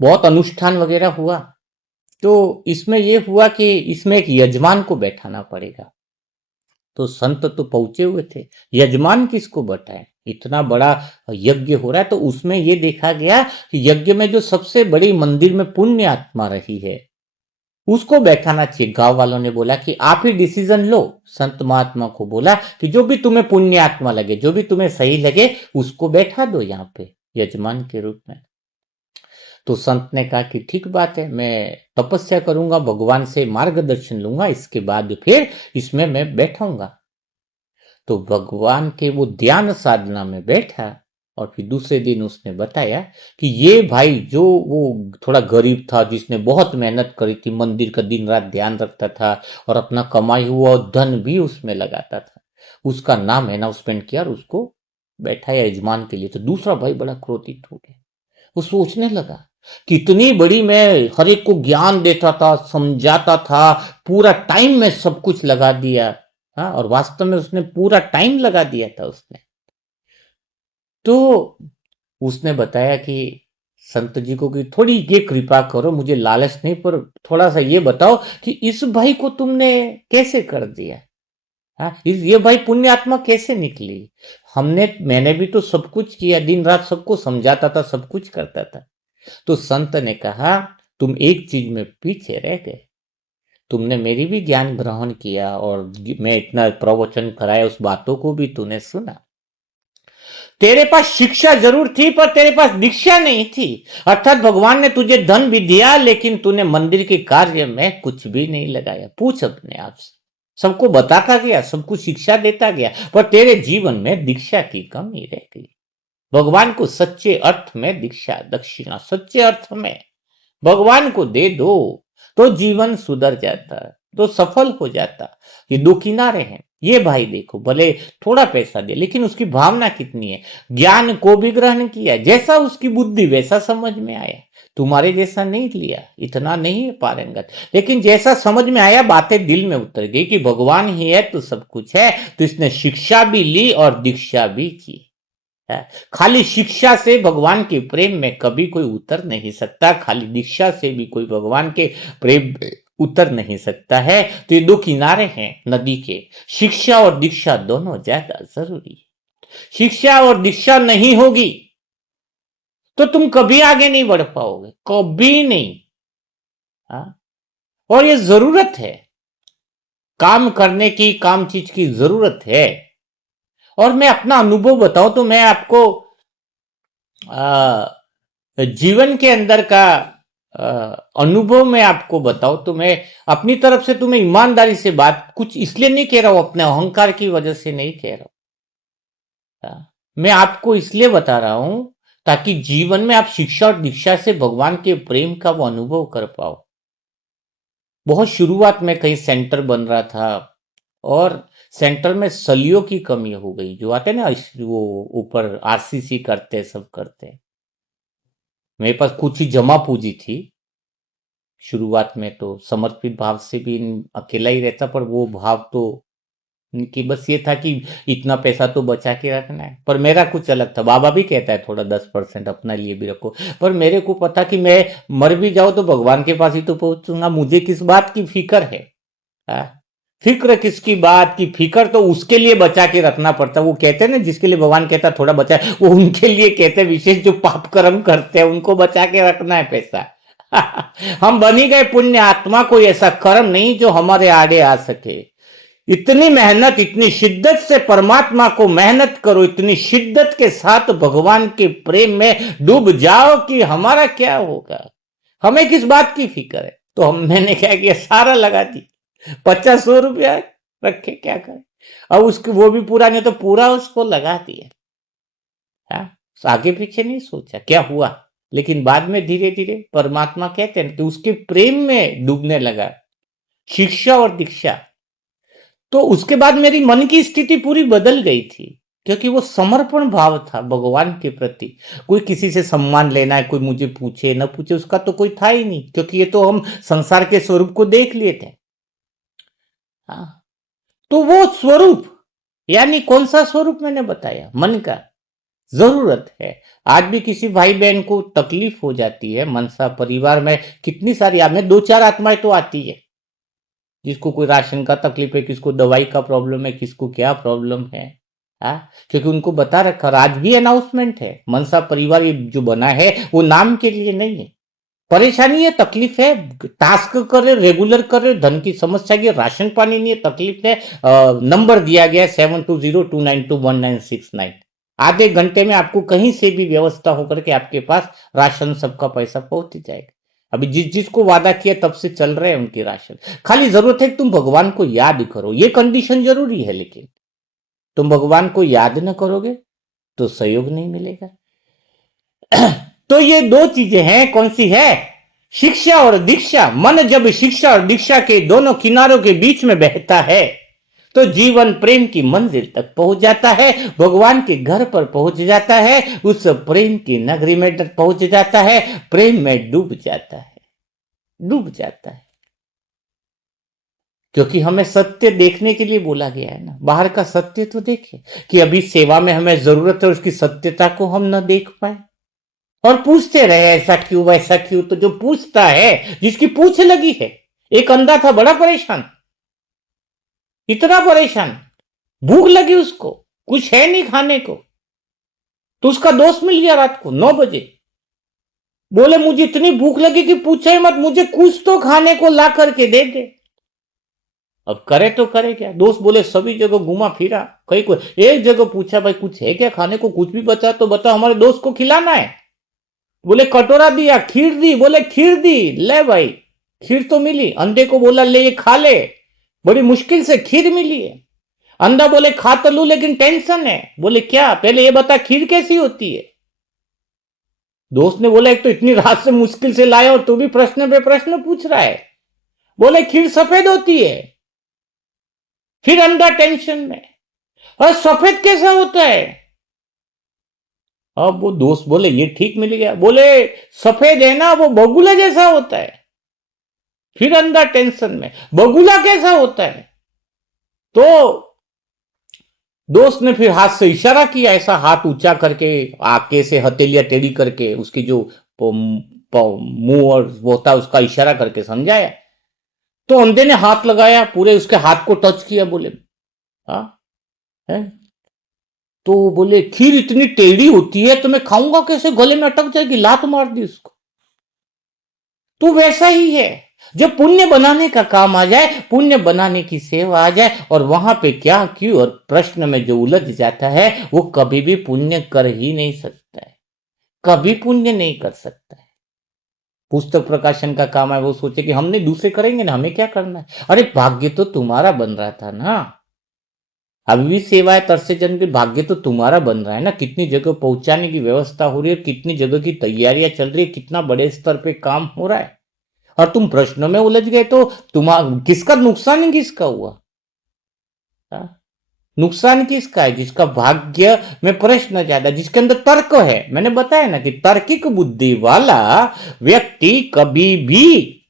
बहुत अनुष्ठान वगैरह हुआ। तो इसमें यह हुआ कि इसमें एक यजमान को बैठाना पड़ेगा। तो संत तो पहुंचे हुए थे, यजमान किसको बैठाए? इतना बड़ा यज्ञ हो रहा है। तो उसमें यह देखा गया कि यज्ञ में जो सबसे बड़ी मंदिर में पुण्य आत्मा रही है, उसको बैठाना चाहिए। गांव वालों ने बोला कि आप ही डिसीजन लो। संत महात्मा को बोला कि जो भी तुम्हें पुण्य आत्मा लगे, जो भी तुम्हें सही लगे, उसको बैठा दो यहां पे यजमान के रूप में। तो संत ने कहा कि ठीक बात है, मैं तपस्या करूंगा, भगवान से मार्गदर्शन लूंगा, इसके बाद फिर इसमें मैं बैठाऊंगा। तो भगवान के वो ध्यान साधना में बैठा। और फिर दूसरे दिन उसने बताया कि ये भाई जो वो थोड़ा गरीब था, जिसने बहुत मेहनत करी थी, मंदिर का दिन रात ध्यान रखता था और अपना कमाई हुआ धन भी उसमें लगाता था, उसका नाम अनाउंसमेंट किया और उसको बैठाया यजमान के लिए। तो दूसरा भाई बड़ा क्रोधित हो गया। वो सोचने लगा, कितनी बड़ी, मैं हर एक को ज्ञान देता था, समझाता था, पूरा टाइम में सब कुछ लगा दिया। हाँ, और वास्तव में उसने पूरा टाइम लगा दिया था उसने। तो उसने बताया कि संत जी को कि थोड़ी ये कृपा करो, मुझे लालच नहीं, पर थोड़ा सा ये बताओ कि इस भाई को तुमने कैसे कर दिया? हाँ, ये भाई पुण्य आत्मा कैसे निकली? मैंने भी तो सब कुछ किया, दिन रात सबको समझाता था, सब कुछ करता था। तो संत ने कहा, तुम एक चीज में पीछे रह गए। तुमने मेरी भी ज्ञान ग्रहण किया और मैं इतना प्रवचन कराया, उस बातों को भी तूने सुना। तेरे पास शिक्षा जरूर थी, पर तेरे पास दीक्षा नहीं थी। अर्थात भगवान ने तुझे धन भी दिया, लेकिन तूने मंदिर के कार्य में कुछ भी नहीं लगाया। पूछ अपने आप से। सबको बताता गया, सबको शिक्षा देता गया, पर तेरे जीवन में दीक्षा की कमी रह गई। भगवान को सच्चे अर्थ में दीक्षा, दक्षिणा सच्चे अर्थ में भगवान को दे दो, तो जीवन सुधर जाता, तो सफल हो जाता। ये दो किनारे हैं। ये भाई देखो, भले थोड़ा पैसा दे, लेकिन उसकी भावना कितनी है। ज्ञान को भी ग्रहण किया, जैसा उसकी बुद्धि वैसा समझ में आया। तुम्हारे जैसा नहीं लिया, इतना नहीं है पारंगत, लेकिन जैसा समझ में आया, बातें दिल में उतर गई कि भगवान ही है तो सब कुछ है। तो इसने शिक्षा भी ली और दीक्षा भी की है। खाली शिक्षा से भगवान के प्रेम में कभी कोई उतर नहीं सकता, खाली दीक्षा से भी कोई भगवान के प्रेम में उतर नहीं सकता है। तो ये दो किनारे हैं नदी के, शिक्षा और दीक्षा दोनों ज्यादा जरूरी है। शिक्षा और दीक्षा नहीं होगी तो तुम कभी आगे नहीं बढ़ पाओगे, कभी नहीं। हाँ? और ये जरूरत है, काम करने की, काम चीज की जरूरत है। और मैं अपना अनुभव बताऊं तो मैं आपको जीवन के अंदर का अनुभव में आपको बताऊं तो मैं अपनी तरफ से तुम्हें ईमानदारी से बात, कुछ इसलिए नहीं कह रहा हूं, अपने अहंकार की वजह से नहीं कह रहा हूं। मैं आपको इसलिए बता रहा हूं ताकि जीवन में आप शिक्षा और दीक्षा से भगवान के प्रेम का वो अनुभव कर पाओ। बहुत शुरुआत में कहीं सेंटर बन रहा था और सेंटर में सलियों की कमी हो गई, जो आते ना वो ऊपर आरसीसी करते, सब करते। मेरे पास कुछ ही जमा पूंजी थी शुरुआत में, तो समर्पित भाव से भी अकेला ही रहता, पर वो भाव तो कि बस ये था कि इतना पैसा तो बचा के रखना है। पर मेरा कुछ अलग था। बाबा भी कहता है थोड़ा 10% अपना लिए भी रखो, पर मेरे को पता कि मैं मर भी जाऊं तो भगवान के पास ही तो पहुंचूंगा, मुझे किस बात की फिक्र है। हाँ? फिक्र किसकी बात की? फिक्र तो उसके लिए बचा के रखना पड़ता। वो कहते हैं ना, जिसके लिए भगवान कहता थोड़ा बचा, वो उनके लिए कहते हैं विशेष, जो पाप कर्म करते हैं उनको बचा के रखना है पैसा। हम बनी गए पुण्य आत्मा, कोई ऐसा कर्म नहीं जो हमारे आड़े आ सके। इतनी मेहनत, इतनी शिद्दत से परमात्मा को मेहनत करो, इतनी शिद्दत के साथ भगवान के प्रेम में डूब जाओ कि हमारा क्या होगा, हमें किस बात की फिक्र है। तो मैंने क्या किया, सारा लगा दी, 50-100 रुपया रखे, क्या करें। अब उसकी वो भी पूरा नहीं तो पूरा उसको लगा दिया। आगे पीछे नहीं सोचा क्या हुआ, लेकिन बाद में धीरे धीरे परमात्मा कहते हैं कि उसके प्रेम में डूबने लगा, शिक्षा और दीक्षा। तो उसके बाद मेरी मन की स्थिति पूरी बदल गई थी, क्योंकि वो समर्पण भाव था भगवान के प्रति। कोई किसी से सम्मान लेना है, कोई मुझे पूछे न पूछे, उसका तो कोई था ही नहीं, क्योंकि ये तो हम संसार के स्वरूप को देख लिए थे। हाँ, तो वो स्वरूप, यानी कौन सा स्वरूप मैंने बताया, मन का। जरूरत है, आज भी किसी भाई बहन को तकलीफ हो जाती है, मनसा परिवार में कितनी सारी में 2-4 आत्माएं तो आती है, जिसको कोई राशन का तकलीफ है, किसको दवाई का प्रॉब्लम है, किसको क्या प्रॉब्लम है। क्योंकि उनको बता रखा, आज भी अनाउंसमेंट है, मनसा परिवार ये जो बना है वो नाम के लिए नहीं है। परेशानी है, तकलीफ है, टास्क करे, रेगुलर करे, धन की समस्या की, राशन पानी नहीं है, तकलीफ है, नंबर दिया गया 7202921969। आधे घंटे में आपको कहीं से भी व्यवस्था होकर के आपके पास राशन सबका पैसा पहुंच जाएगा। अभी जिस जिसको वादा किया तब से चल रहे हैं उनकी राशन। खाली जरूरत है कि तुम भगवान को याद करो, ये कंडीशन जरूरी है, लेकिन तुम भगवान को याद न करोगे तो सहयोग नहीं मिलेगा। तो ये दो चीजें हैं, कौन सी है, शिक्षा और दीक्षा। मन जब शिक्षा और दीक्षा के दोनों किनारों के बीच में बहता है तो जीवन प्रेम की मंजिल तक पहुंच जाता है, भगवान के घर पर पहुंच जाता है, उस प्रेम की नगरी में पहुंच जाता है, प्रेम में डूब जाता है, डूब जाता है। क्योंकि हमें सत्य देखने के लिए बोला गया है ना, बाहर का सत्य तो देखे, कि अभी सेवा में हमें जरूरत है, उसकी सत्यता को हम न देख पाए और पूछते रहे ऐसा क्यों वैसा क्यों। तो जो पूछता है, जिसकी पूछ लगी है, एक अंधा था बड़ा परेशान, इतना परेशान, भूख लगी उसको, कुछ है नहीं खाने को, तो उसका दोस्त मिल गया रात को 9 बजे, बोले मुझे इतनी भूख लगी कि पूछे ही मत, मुझे कुछ तो खाने को ला करके दे दे। अब करे तो करे क्या, दोस्त बोले सभी जगह घुमा फिरा, कहीं को एक जगह पूछा भाई कुछ है क्या खाने को, कुछ भी बचा तो बता, हमारे दोस्त को खिलाना है। बोले कटोरा दिया, खीर दी, बोले खीर दी, ले भाई खीर तो मिली। अंधे को बोला ले ये खा ले, बड़ी मुश्किल से खीर मिली है। अंधा बोले खा तो लू लेकिन टेंशन है। बोले क्या, पहले ये बता खीर कैसी होती है। दोस्त ने बोला एक तो इतनी रात से मुश्किल से लाया और तू भी प्रश्न पे प्रश्न पूछ रहा है। बोले खीर सफेद होती है। फिर अंधा टेंशन में, और सफेद कैसा होता है। अब वो दोस्त बोले ये ठीक मिल गया, बोले सफेद है ना, वो बगुला जैसा होता है। फिर अंधा टेंशन में, बगुला कैसा होता है। तो दोस्त ने फिर हाथ से इशारा किया, ऐसा हाथ ऊंचा करके, आके से हथेलियां टेढ़ी करके, उसकी जो मुंह और वो था उसका इशारा करके समझाया। तो अंधे ने हाथ लगाया, पूरे उसके हाथ को टच किया, बोले हाँ है। तो बोले खीर इतनी टेढ़ी होती है तो मैं खाऊंगा कैसे, गले में अटक जाएगी, लात मार दी उसको। तो वैसा ही है, जब पुण्य बनाने का काम आ जाए, पुण्य बनाने की सेवा आ जाए, और वहां पे क्या क्यों और प्रश्न में जो उलझ जाता है, वो कभी भी पुण्य कर ही नहीं सकता है, कभी पुण्य नहीं कर सकता है। पुस्तक प्रकाशन का काम है, वो सोचे कि हमने दूसरे करेंगे ना, हमें क्या करना है। अरे भाग्य तो तुम्हारा बन रहा था ना, अभी भी सेवाएं तरसे जन के भाग्य तो तुम्हारा बन रहा है ना। कितनी जगह पहुंचाने की व्यवस्था हो रही है, कितनी जगह की तैयारियां चल रही है, कितना बड़े स्तर पे काम हो रहा है, और तुम प्रश्नों में उलझ गए। तो तुम्हारा किसका नुकसान ही किसका हुआ। हा? नुकसान किसका है, जिसका भाग्य में प्रश्न ज्यादा, जिसके अंदर तर्क है। मैंने बताया ना कि तार्किक बुद्धि वाला व्यक्ति कभी भी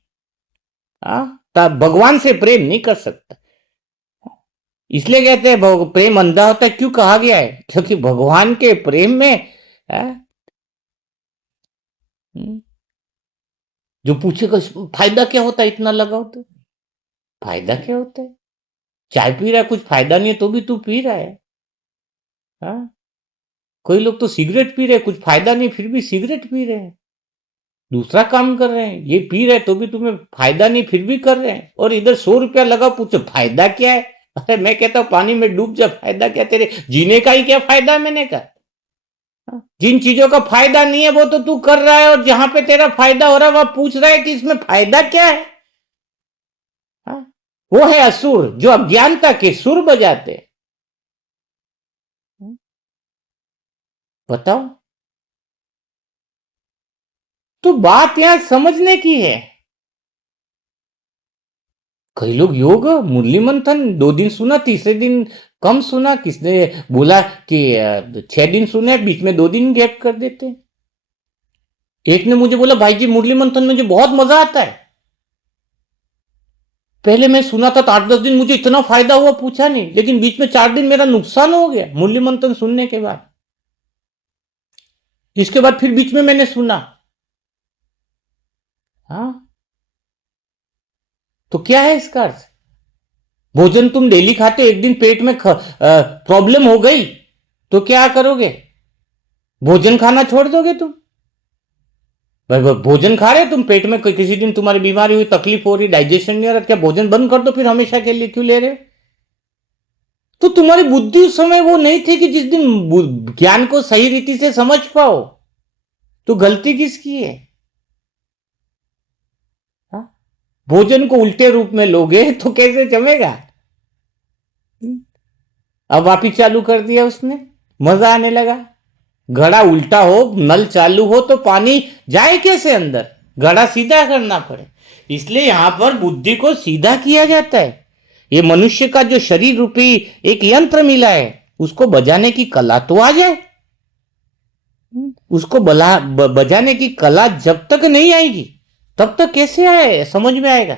भगवान से प्रेम नहीं कर सकता। इसलिए कहते हैं प्रेम अंधा होता है, क्यों कहा गया है, क्योंकि भगवान के प्रेम में जो पूछेगा फायदा क्या होता है इतना लगाओ, तो फायदा क्या होता है। चाय पी रहा है, कुछ फायदा नहीं है तो भी तू पी रहा है। कोई लोग तो सिगरेट पी रहे हैं, कुछ फायदा नहीं फिर भी सिगरेट पी रहे हैं। दूसरा काम कर रहे हैं, ये पी रहे तो भी तुम्हें फायदा नहीं फिर भी कर रहे हैं, और इधर 100 रुपया लगा, पूछो फायदा क्या है। अरे मैं कहता हूं पानी में डूब जा, फायदा क्या, तेरे जीने का ही क्या फायदा। मैंने कहा जिन चीजों का फायदा नहीं है वो तो तू कर रहा है, और जहां पे तेरा फायदा हो रहा है वह पूछ रहा है कि इसमें फायदा क्या है। हाँ? वो है असुर जो अज्ञानता के सुर बजाते। बताओ, तो बात यहां समझने की है। कई लोग योग मुरली मंथन 2 दिन सुना, तीसरे दिन कम सुना, किसने बोला कि 6 दिन सुने, बीच में 2 दिन गैप कर देते। एक ने मुझे बोला भाई जी मुरली मंथन मुझे बहुत मजा आता है, पहले मैं सुना था तो 8-10 दिन मुझे इतना फायदा हुआ पूछा नहीं, लेकिन बीच में 4 दिन मेरा नुकसान हो गया मुरली मंथन सुनने के बाद। इसके बाद फिर बीच में मैंने सुना। हाँ, तो क्या है इसका अर्थ। भोजन तुम डेली खाते, एक दिन पेट में प्रॉब्लम हो गई तो क्या करोगे, भोजन खाना छोड़ दोगे तुम। भाई भोजन खा रहे तुम, पेट में किसी दिन तुम्हारी बीमारी हुई, तकलीफ हो रही, डाइजेशन नहीं हो रहा, क्या भोजन बंद कर दो फिर हमेशा के लिए क्यों ले रहे हो। तो तुम्हारी बुद्धि उस समय वो नहीं थी कि जिस दिन ज्ञान को सही रीति से समझ पाओ। तो गलती किसकी है। हा? भोजन को उल्टे रूप में लोगे तो कैसे जमेगा। अब वापिस चालू कर दिया उसने, मजा आने लगा। घड़ा उल्टा हो, नल चालू हो तो पानी जाए कैसे अंदर, घड़ा सीधा करना पड़े। इसलिए यहां पर बुद्धि को सीधा किया जाता है। ये मनुष्य का जो शरीर रूपी एक यंत्र मिला है, उसको बजाने की कला तो आ जाए। उसको बजाने की कला जब तक नहीं आएगी तब तक कैसे आए, समझ में आएगा।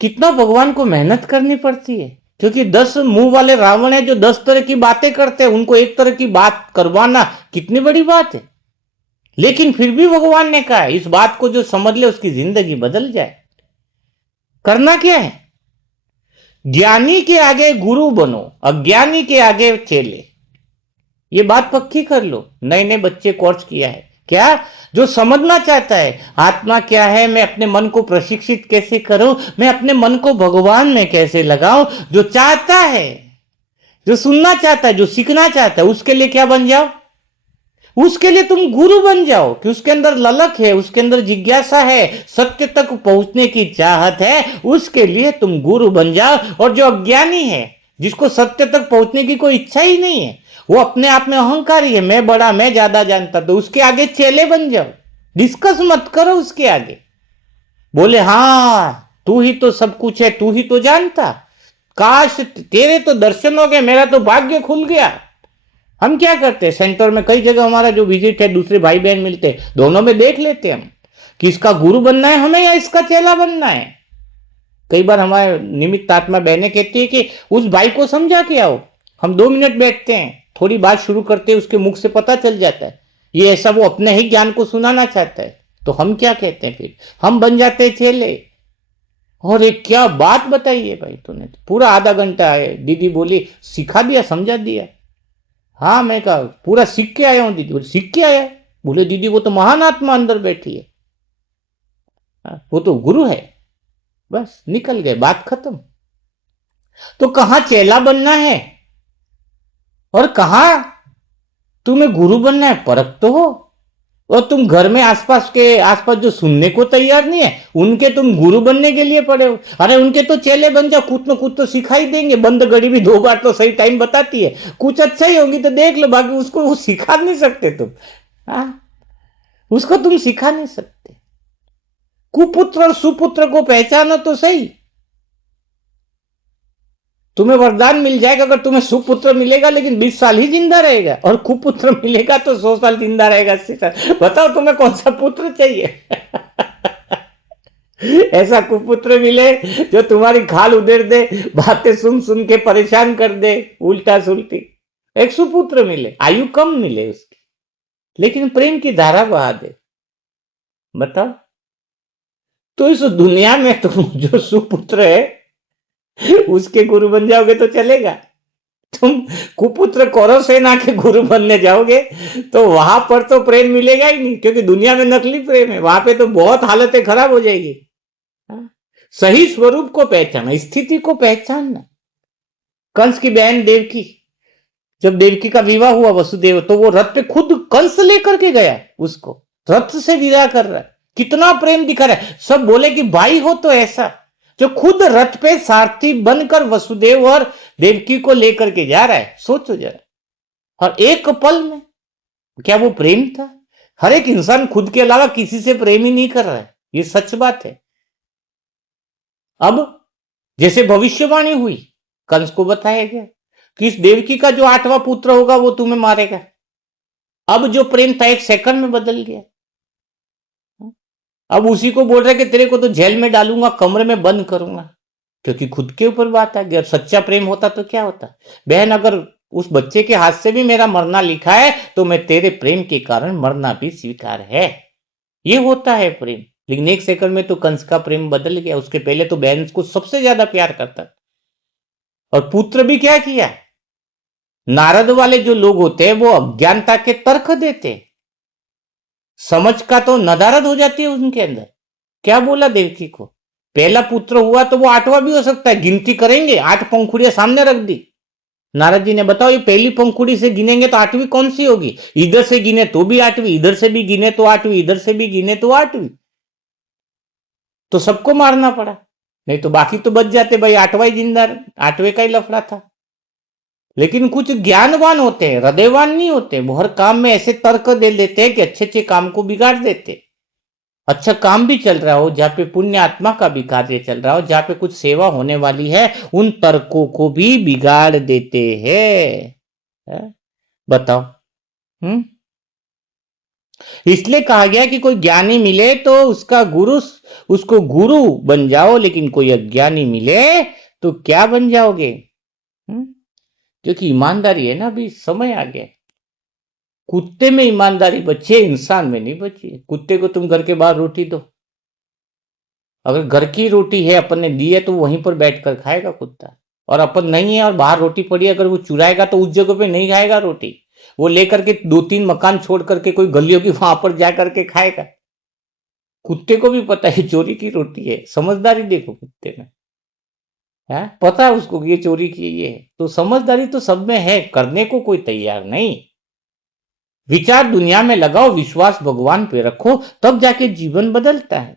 कितना भगवान को मेहनत करनी पड़ती है, क्योंकि 10 मुंह वाले रावण है जो 10 तरह की बातें करते हैं, उनको एक तरह की बात करवाना कितनी बड़ी बात है। लेकिन फिर भी भगवान ने कहा इस बात को जो समझ ले उसकी जिंदगी बदल जाए। करना क्या है, ज्ञानी के आगे गुरु बनो, अज्ञानी के आगे चेले। ये बात पक्की कर लो। नए नए बच्चे कोर्स किया है क्या, जो समझना चाहता है आत्मा क्या है, मैं अपने मन को प्रशिक्षित कैसे करूं, मैं अपने मन को भगवान में कैसे लगाऊं, जो चाहता है, जो सुनना चाहता है, जो सीखना चाहता है, उसके लिए क्या बन जाओ, उसके लिए तुम गुरु बन जाओ। कि उसके अंदर ललक है, उसके अंदर जिज्ञासा है, सत्य तक पहुंचने की चाहत है, उसके लिए तुम गुरु बन जाओ। और जो अज्ञानी है, जिसको सत्य तक पहुंचने की कोई इच्छा ही नहीं है, वो अपने आप में अहंकारी है, मैं बड़ा, मैं ज्यादा जानता, तो उसके आगे चेले बन जाओ। डिस्कस मत करो उसके आगे। बोले हाँ तू ही तो सब कुछ है, तू ही तो जानता, काश तेरे तो दर्शन हो गए, मेरा तो भाग्य खुल गया। हम क्या करते हैं, सेंटर में कई जगह हमारा जो विजिट है, दूसरे भाई बहन मिलते हैं, दोनों में देख लेते हैं हम कि इसका गुरु बनना है हमें या इसका चेला बनना है। कई बार हमारे निमित्त आत्मा बहने कहती है कि उस भाई को समझा के आओ। हम 2 मिनट बैठते हैं, थोड़ी बात शुरू करते हैं, उसके मुख से पता चल जाता है ये ऐसा वो अपने ही ज्ञान को सुनाना चाहता है। तो हम क्या कहते हैं, फिर हम बन जाते हैं चेले। और एक क्या बात बताई है भाई तूने, पूरा आधा घंटा है, दीदी बोली सिखा दिया, समझा दिया। हाँ मैं कहा पूरा सीख के आया हूं दीदी। बोले सीख के आया। बोले दीदी वो तो महान आत्मा अंदर बैठी है, वो तो गुरु है। बस निकल गए, बात खत्म। तो कहां चेला बनना है और कहां तुम्हें गुरु बनना है, परख तो हो। और तुम घर में आसपास जो सुनने को तैयार नहीं है, उनके तुम गुरु बनने के लिए पड़े हो। अरे उनके तो चेले बन जाओ, कुछ न कुछ तो सिखाई देंगे। बंद घड़ी भी 2 बार तो सही टाइम बताती है, कुछ अच्छा ही होगी तो देख लो, बाकी उसको वो सिखा नहीं सकते तुम। हाँ, उसको तुम सिखा नहीं सकते। कुपुत्र और सुपुत्र को पहचानो तो सही। तुम्हें वरदान मिल जाएगा अगर तुम्हें सुपुत्र मिलेगा, लेकिन 20 साल ही जिंदा रहेगा, और कुपुत्र मिलेगा तो 100 साल जिंदा रहेगा, 80 साल। बताओ तुम्हें कौन सा पुत्र चाहिए। ऐसा कुपुत्र मिले जो तुम्हारी खाल उधेड़ दे, बातें सुन सुन के परेशान कर दे, उल्टा सुल्टी। एक सुपुत्र मिले, आयु कम मिले उसकी, लेकिन प्रेम की धारा बहा दे। बताओ, तो इस दुनिया में तुम जो सुपुत्र है उसके गुरु बन जाओगे तो चलेगा। तुम कुपुत्र कौरव सेना के गुरु बनने जाओगे तो वहां पर तो प्रेम मिलेगा ही नहीं, क्योंकि दुनिया में नकली प्रेम है, वहां पे तो बहुत हालतें खराब हो जाएगी। सही स्वरूप को पहचाना, स्थिति को पहचानना। कंस की बहन देवकी, जब देवकी का विवाह हुआ वसुदेव, तो वो रथ पे खुद कंस लेकर के गया, उसको रथ से विदा कर रहा है। कितना प्रेम दिखा रहा है। सब बोले कि भाई हो तो ऐसा, जो खुद रथ पे सारथी बनकर वसुदेव और देवकी को लेकर के जा रहा है। सोचो जरा, और एक पल में, क्या वो प्रेम था? हर एक इंसान खुद के अलावा किसी से प्रेम ही नहीं कर रहा है, ये सच बात है। अब जैसे भविष्यवाणी हुई, कंस को बताया गया कि इस देवकी का जो 8वां पुत्र होगा वो तुम्हें मारेगा। अब जो प्रेम था 1 सेकंड में बदल गया। अब उसी को बोल रहा है कि तेरे को तो जेल में डालूंगा, कमरे में बंद करूंगा, क्योंकि खुद के ऊपर बात आ गई। सच्चा प्रेम होता तो क्या होता? बहन, अगर उस बच्चे के हाथ से भी मेरा मरना लिखा है तो मैं तेरे प्रेम के कारण मरना भी स्वीकार है। ये होता है प्रेम। लेकिन 1 सेकंड में तो कंस का प्रेम बदल गया। उसके पहले तो बहन को सबसे ज्यादा प्यार करता, और पुत्र भी क्या किया? नारद वाले जो लोग होते हैं वो अज्ञानता के तर्क देते, समझ का तो नदारद हो जाती है उनके अंदर। क्या बोला देवकी को? पहला पुत्र हुआ तो वो 8वां भी हो सकता है, गिनती करेंगे, 8 पंखुड़ियां सामने रख दी। नारद जी ने बताओ, ये पहली पंखुड़ी से गिनेंगे तो 8वीं कौन सी होगी? इधर से गिने तो भी 8वीं, इधर से भी गिने तो 8वीं, इधर से भी गिने तो 8वीं। तो सबको मारना पड़ा, नहीं तो बाकी तो बच जाते। भाई 8वां ही जिंदा, 8वें का ही लफड़ा था। लेकिन कुछ ज्ञानवान होते हैं, हृदयवान नहीं होते। वो हर काम में ऐसे तर्क दे देते हैं कि अच्छे अच्छे काम को बिगाड़ देते। अच्छा काम भी चल रहा हो, जहां पे पुण्य आत्मा का भी कार्य चल रहा हो, जहां पे कुछ सेवा होने वाली है, उन तर्कों को भी बिगाड़ देते हैं। बताओ। इसलिए कहा गया कि कोई ज्ञानी मिले तो उसका गुरु, उसको गुरु बन जाओ, लेकिन कोई अज्ञानी मिले तो क्या बन जाओगे? क्योंकि ईमानदारी है ना, अभी समय आ गया। कुत्ते में ईमानदारी बची है, इंसान में नहीं बची है। कुत्ते को तुम घर के बाहर रोटी दो, अगर घर की रोटी है, अपन ने दी है, तो वहीं पर बैठकर खाएगा कुत्ता। और अपन नहीं है और बाहर रोटी पड़ी है, अगर वो चुराएगा तो उस जगह पे नहीं खाएगा रोटी, वो लेकर के 2-3 मकान छोड़ करके कोई गलियों की वहां पर जा करके खाएगा। कुत्ते को भी पता है चोरी की रोटी है। समझदारी देखो कुत्ते में, है पता है उसको कि ये चोरी की है। तो समझदारी तो सब में है, करने को कोई तैयार नहीं। विचार दुनिया में लगाओ, विश्वास भगवान पे रखो, तब जाके जीवन बदलता है।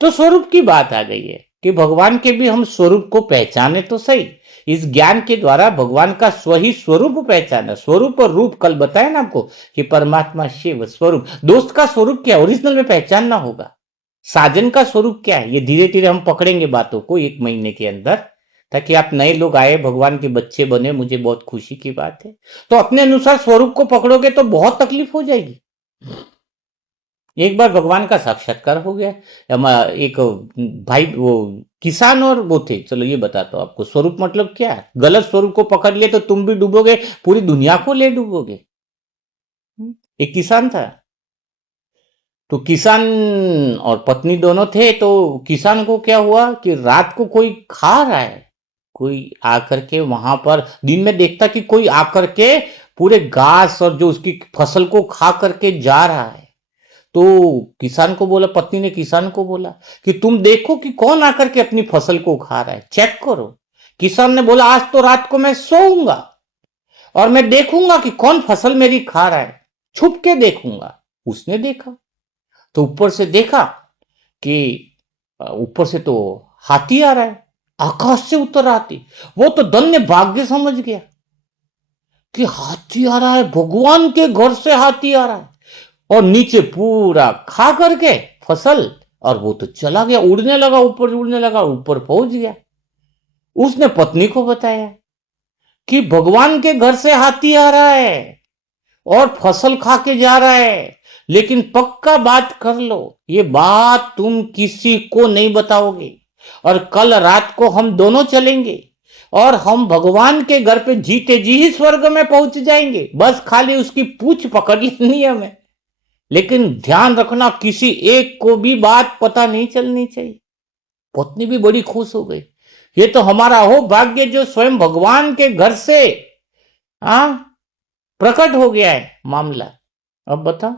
तो स्वरूप की बात आ गई है कि भगवान के भी हम स्वरूप को पहचाने तो सही। इस ज्ञान के द्वारा भगवान का स्वही स्वरूप पहचाना। स्वरूप और रूप कल बताया ना आपको कि परमात्मा शिव स्वरूप। दोस्त का स्वरूप क्या ओरिजिनल में पहचानना होगा। साजन का स्वरूप क्या है, ये धीरे धीरे हम पकड़ेंगे बातों को 1 महीने के अंदर, ताकि आप नए लोग आए, भगवान के बच्चे बने, मुझे बहुत खुशी की बात है। तो अपने अनुसार स्वरूप को पकड़ोगे तो बहुत तकलीफ हो जाएगी। एक बार भगवान का साक्षात्कार हो गया। एक भाई, वो किसान और वो थे। चलो ये बताता हूं आपको, स्वरूप मतलब क्या है। गलत स्वरूप को पकड़ लिए तो तुम भी डूबोगे, पूरी दुनिया को ले डूबोगे। एक किसान था, तो किसान और पत्नी दोनों थे। तो किसान को क्या हुआ कि रात को कोई खा रहा है, कोई आकर के वहां पर, दिन में देखता कि कोई आकर के पूरे घास और जो उसकी फसल को खा करके जा रहा है। तो किसान को बोला, पत्नी ने किसान को बोला कि तुम देखो कि कौन आकर के अपनी फसल को खा रहा है, चेक करो। किसान ने बोला, आज तो रात को मैं सोऊंगा और मैं देखूंगा कि कौन फसल मेरी खा रहा है, छुप के देखूंगा। उसने देखा तो ऊपर से देखा कि ऊपर से तो हाथी आ रहा है, आकाश से उतर हाथी। वो तो धन्य भाग्य समझ गया कि हाथी आ रहा है, भगवान के घर से हाथी आ रहा है, और नीचे पूरा खा करके फसल, और वो तो चला गया, उड़ने लगा, ऊपर उड़ने लगा, ऊपर पहुंच गया। उसने पत्नी को बताया कि भगवान के घर से हाथी आ रहा है और फसल खा के जा रहा है, लेकिन पक्का बात कर लो, ये बात तुम किसी को नहीं बताओगे, और कल रात को हम दोनों चलेंगे और हम भगवान के घर पे जीते जी ही स्वर्ग में पहुंच जाएंगे। बस खाली उसकी पूंछ पकड़ लेनी है हमें, लेकिन ध्यान रखना किसी एक को भी बात पता नहीं चलनी चाहिए। पत्नी भी बड़ी खुश हो गई, ये तो हमारा हो भाग्य जो स्वयं भगवान के घर से प्रकट हो गया है मामला। अब बता,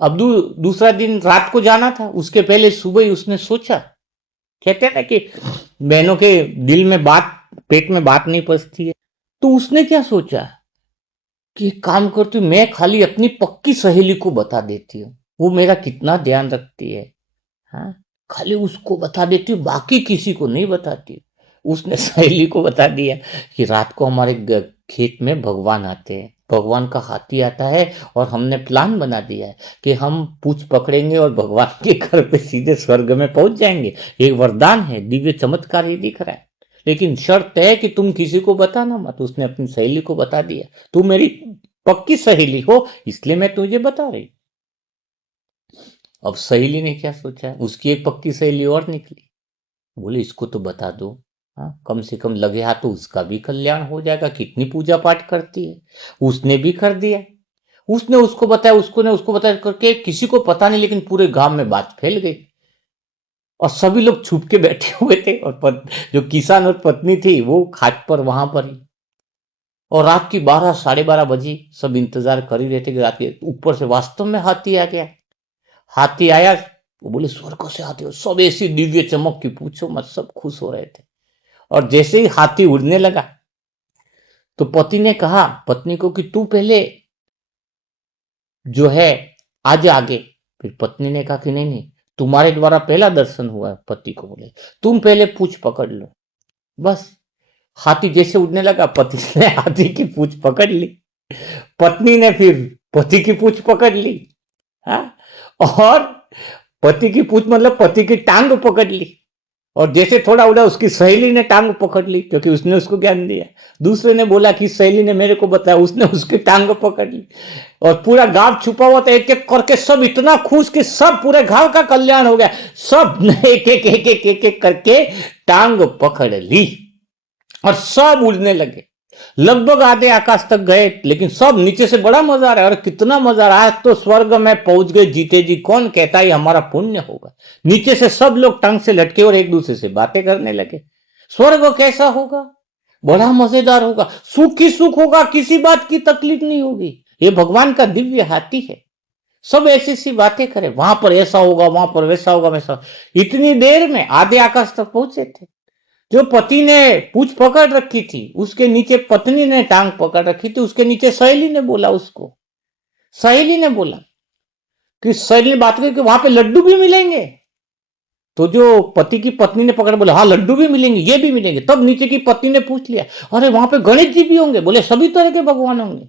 अब दूसरा दिन रात को जाना था, उसके पहले सुबह ही उसने सोचा, कहते हैं ना कि बहनों के दिल में बात, पेट में बात नहीं पचती है, तो उसने क्या सोचा कि एक काम करती हूँ, मैं खाली अपनी पक्की सहेली को बता देती हूँ, वो मेरा कितना ध्यान रखती है, हाँ, खाली उसको बता देती हूँ, बाकी किसी को नहीं बताती। उसने सहेली को बता दिया कि रात को हमारे खेत में भगवान आते हैं, भगवान का हाथी आता है, और हमने प्लान बना दिया है कि हम पूछ पकड़ेंगे और भगवान के घर पे सीधे स्वर्ग में पहुंच जाएंगे। एक वरदान है, दिव्य चमत्कार ये दिख रहा है, लेकिन शर्त है कि तुम किसी को बताना मत। उसने अपनी सहेली को बता दिया, तू मेरी पक्की सहेली हो इसलिए मैं तुझे बता रही। अब सहेली ने क्या सोचा, उसकी एक पक्की सहेली और निकली, बोले इसको तो बता दो, हाँ, कम से कम लगे हाथ तो उसका भी कल्याण हो जाएगा, कितनी पूजा पाठ करती है। उसने भी कर दिया, उसने उसको बताया, उसको ने उसको बताया, करके किसी को पता नहीं, लेकिन पूरे गांव में बात फैल गई, और सभी लोग छुप के बैठे हुए थे, और जो किसान और पत्नी थी वो खाट पर वहां पर ही, और रात की 12 साढ़े 12 बजी, सब इंतजार कर ही रहे थे कि रात के ऊपर से वास्तव में हाथी आ गया। हाथी आया, वो बोले स्वर्ग से आते हो, सब ऐसी दिव्य चमक की पूछो मत, सब खुश हो रहे थे। और जैसे ही हाथी उड़ने लगा, तो पति ने कहा पत्नी को कि तू पहले जो है आज आगे। फिर पत्नी ने कहा कि नहीं नहीं, तुम्हारे द्वारा पहला दर्शन हुआ है। पति को बोले तुम पहले पूछ पकड़ लो। बस हाथी जैसे उड़ने लगा, पति ने हाथी की पूछ पकड़ ली, पत्नी ने फिर पति की पूछ पकड़ ली, हाँ, और पति की पूछ मतलब पति की टांग पकड़ ली, और जैसे थोड़ा उड़ा उसकी सहेली ने टांग पकड़ ली, क्योंकि उसने उसको ज्ञान दिया। दूसरे ने बोला कि सहेली ने मेरे को बताया, उसने उसकी टांग पकड़ ली, और पूरा गांव छुपा हुआ था, एक एक करके सब इतना खुश कि सब पूरे गांव का कल्याण हो गया। सब ने एक एक करके टांग पकड़ ली, और सब उड़ने लगे, लगभग आधे आकाश तक गए, लेकिन सब नीचे से बड़ा मजा आ रहा है, और कितना मजा आ रहा है, तो स्वर्ग में पहुंच गए जीते जी, कौन कहता है हमारा पुण्य होगा। नीचे से सब लोग टंग से लटके और एक दूसरे से बातें करने लगे, स्वर्ग कैसा होगा, बड़ा मजेदार होगा, सुख ही सुख होगा, किसी बात की तकलीफ नहीं होगी, ये भगवान का दिव्य हाथी है। सब ऐसी सी बातें करें, वहां पर ऐसा होगा, वहां पर वैसा होगा, वैसा। इतनी देर में आधे आकाश तक पहुंचे थे। जो पति ने पूछ पकड़ रखी थी, उसके नीचे पत्नी ने टांग पकड़ रखी थी, उसके नीचे सहेली ने बोला, उसको सहेली ने बोला कि सहेली ने बात की कि वहां पे लड्डू भी मिलेंगे। तो जो पति की पत्नी ने पकड़ बोला हाँ लड्डू भी मिलेंगे, ये भी मिलेंगे। तब नीचे की पत्नी ने पूछ लिया अरे वहां पे गणेश जी भी होंगे? बोले सभी तरह के भगवान होंगे।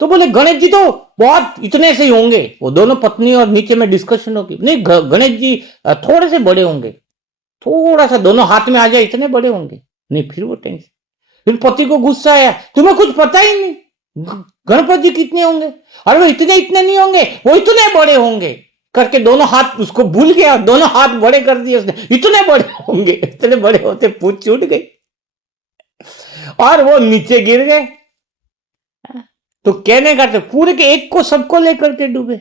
तो बोले गणेश जी तो बहुत इतने से ही होंगे। वो दोनों पत्नी और नीचे में डिस्कशन होगी, नहीं गणेश जी थोड़े से बड़े होंगे, थोड़ा सा दोनों हाथ में आ जाए इतने बड़े होंगे। नहीं, फिर वो टेंशन। फिर पति को गुस्सा आया, तुम्हें कुछ पता ही नहीं, गणपति जी कितने होंगे? अरे वो इतने इतने नहीं होंगे, वो इतने बड़े होंगे। करके दोनों हाथ उसको भूल गया, दोनों हाथ बड़े कर दिए उसने, इतने बड़े होंगे। इतने बड़े होते पूछ छूट गई, और वो नीचे गिर गए। तो कहने का तो पूरे के एक को सबको लेकर के डूबे।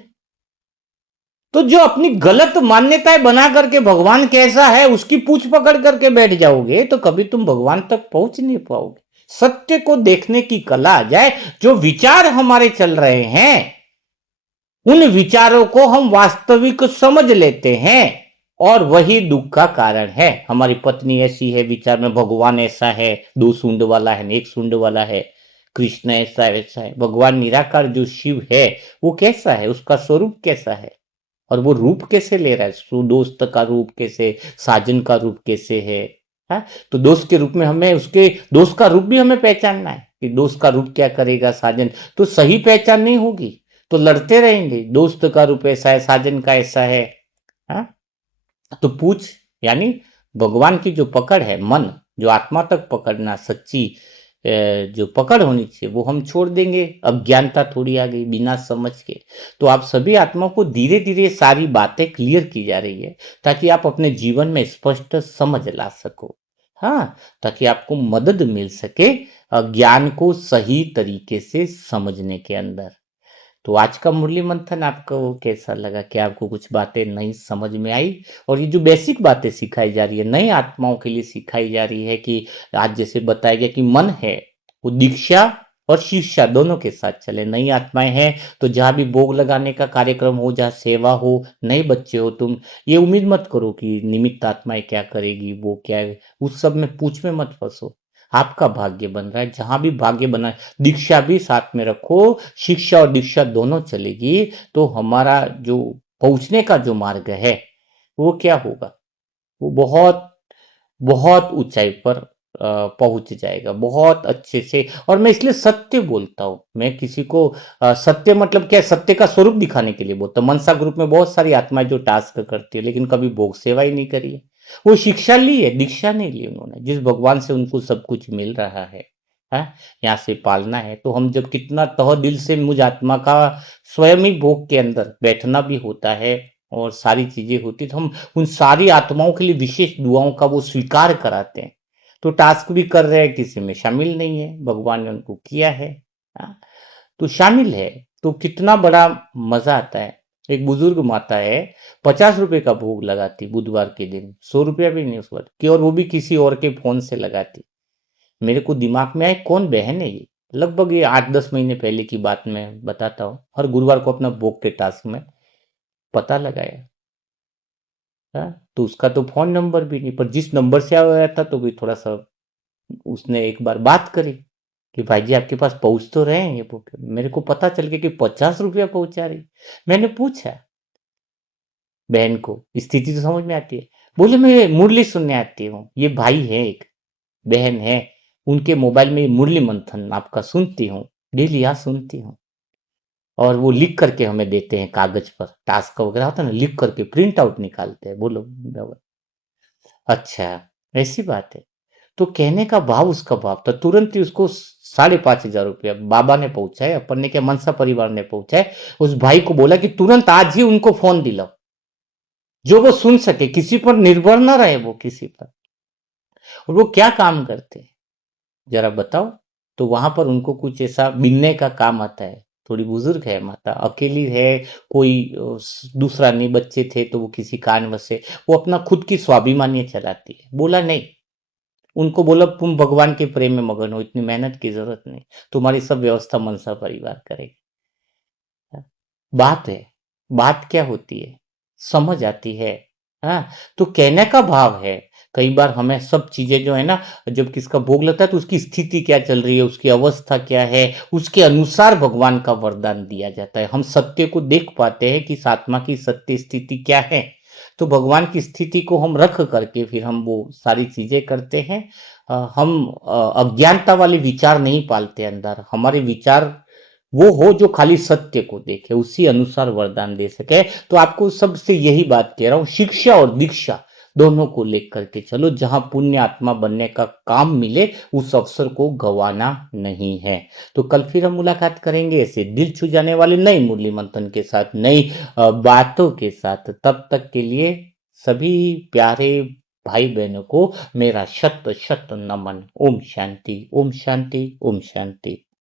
तो जो अपनी गलत मान्यताएं बना करके भगवान कैसा है उसकी पूछ पकड़ करके बैठ जाओगे तो कभी तुम भगवान तक पहुंच नहीं पाओगे। सत्य को देखने की कला आ जाए, जो विचार हमारे चल रहे हैं उन विचारों को हम वास्तविक समझ लेते हैं, और वही दुख का कारण है। हमारी पत्नी ऐसी है विचार में, भगवान ऐसा है, दो सूंड वाला है, एक सूंड वाला है, कृष्ण ऐसा है वैसा है। भगवान निराकार जो शिव है वो कैसा है, उसका स्वरूप कैसा है, और वो रूप कैसे ले रहा है, दोस्त का रूप कैसे, साजन का रूप कैसे है। हा? तो दोस्त के रूप में हमें उसके दोस्त का रूप भी हमें पहचानना है कि दोस्त का रूप क्या करेगा, साजन। तो सही पहचान नहीं होगी तो लड़ते रहेंगे, दोस्त का रूप ऐसा है, साजन का ऐसा है। हा? तो पूछ यानी भगवान की जो पकड़ है, मन जो आत्मा तक पकड़ना, सच्ची जो पकड़ होनी चाहिए वो हम छोड़ देंगे। अज्ञानता थोड़ी आ गई बिना समझ के। तो आप सभी आत्मा को धीरे धीरे सारी बातें क्लियर की जा रही है ताकि आप अपने जीवन में स्पष्ट समझ ला सको, हाँ, ताकि आपको मदद मिल सके ज्ञान को सही तरीके से समझने के अंदर। तो आज का मुरली मंथन आपको कैसा लगा? क्या आपको कुछ बातें नई समझ में आई? और ये जो बेसिक बातें सिखाई जा रही है, नई आत्माओं के लिए सिखाई जा रही है कि आज जैसे बताया गया कि मन है वो दीक्षा और शिक्षा दोनों के साथ चले। नई आत्माएं हैं तो जहाँ भी भोग लगाने का कार्यक्रम हो, जहाँ सेवा हो, नए बच्चे हो, तुम ये उम्मीद मत करो कि निमित्त आत्माएं क्या करेगी, वो क्या है, उस सब में पूछ में मत फंसो। आपका भाग्य बन रहा है, जहां भी भाग्य बना है, दीक्षा भी साथ में रखो, शिक्षा और दीक्षा दोनों चलेगी तो हमारा जो पहुंचने का जो मार्ग है वो क्या होगा, वो बहुत बहुत ऊंचाई पर पहुंच जाएगा, बहुत अच्छे से। और मैं इसलिए सत्य बोलता हूं, मैं किसी को सत्य मतलब क्या है, सत्य का स्वरूप दिखाने के लिए बोलता हूं। मनसा ग्रुप में बहुत सारी आत्माएं जो टास्क करती है लेकिन कभी भोग सेवा ही नहीं करी है। वो शिक्षा ली है, दीक्षा नहीं ली उन्होंने। जिस भगवान से उनको सब कुछ मिल रहा है, यहाँ से पालना है, तो हम जब कितना तह दिल से मुझ आत्मा का स्वयं ही भोग के अंदर बैठना भी होता है और सारी चीजें होती, तो हम उन सारी आत्माओं के लिए विशेष दुआओं का वो स्वीकार कराते हैं। तो टास्क भी कर रहे हैं, किसी में शामिल नहीं है, भगवान ने उनको किया है, हाँ, तो शामिल है, तो कितना बड़ा मजा आता है। एक बुजुर्ग माता है, 50 रुपए का भोग लगाती बुधवार के दिन, 100 रुपया भी नहीं उस वक्त की, और वो भी किसी और के फोन से लगाती। मेरे को दिमाग में आए कौन बहन है ये, लगभग ये 8-10 महीने पहले की बात मैं बताता हूँ। हर गुरुवार को अपना भोग के टास्क में पता लगाया, तो उसका तो फोन नंबर भी नहीं, पर जिस नंबर से आया था तो भी थोड़ा सा उसने एक बार बात करी कि भाई जी आपके पास पहुंच तो रहे हैं ये बुक। मेरे को पता चल गया कि 50 रुपया पहुंचा रही। मैंने पूछा बहन को, स्थिति तो समझ में आती है। बोले मैं मुरली सुनने आती हूँ, ये भाई है एक बहन है, उनके मोबाइल में मुरली मंथन आपका सुनती हूँ, डेली यहाँ सुनती हूँ। और वो लिख करके हमें देते हैं कागज पर, टास्क वगैरह होता है ना, लिख करके प्रिंट आउट निकालते हैं। बोलो अच्छा, ऐसी बात है। तो कहने का भाव, उसका भाव था, तुरंत ही उसको 5,500 रुपया बाबा ने पहुंचाए, अपन ने क्या, मनसा परिवार ने पहुंचाए। उस भाई को बोला कि तुरंत आज ही उनको फोन दिलाओ, जो वो सुन सके, किसी पर निर्भर ना रहे वो, किसी पर। और वो क्या काम करते हैं जरा बताओ। तो वहां पर उनको कुछ ऐसा मिलने का काम आता है। थोड़ी बुजुर्ग है माता, अकेली है, कोई दूसरा नहीं, बच्चे थे तो वो किसी कारणवश से वो अपना खुद की स्वाभिमानी चलाती है। बोला नहीं, उनको बोला तुम भगवान के प्रेम में मगन हो, इतनी मेहनत की जरूरत नहीं, तुम्हारी सब व्यवस्था मनसा परिवार करेगी। बात है, बात क्या होती है, समझ आती है। हाँ, तो कहने का भाव है, कई बार हमें सब चीजें जो है ना, जब किसका भोग लगता है तो उसकी स्थिति क्या चल रही है, उसकी अवस्था क्या है, उसके अनुसार भगवान का वरदान दिया जाता है। हम सत्य को देख पाते हैं कि इस आत्मा की सत्य स्थिति क्या है, तो भगवान की स्थिति को हम रख करके फिर हम वो सारी चीजें करते हैं। हम अज्ञानता वाले विचार नहीं पालते अंदर, हमारे विचार वो हो जो खाली सत्य को देखे, उसी अनुसार वरदान दे सके। तो आपको सबसे यही बात कह रहा हूं, शिक्षा और दीक्षा दोनों को लेकर के चलो, जहां पुण्य आत्मा बनने का काम मिले उस अवसर को गंवाना नहीं है। तो कल फिर हम मुलाकात करेंगे ऐसे दिल छू जाने वाले नई मुरली मंथन के साथ, नई बातों के साथ। तब तक के लिए सभी प्यारे भाई बहनों को मेरा शत शत नमन। ओम शांति, ओम शांति, ओम शांति।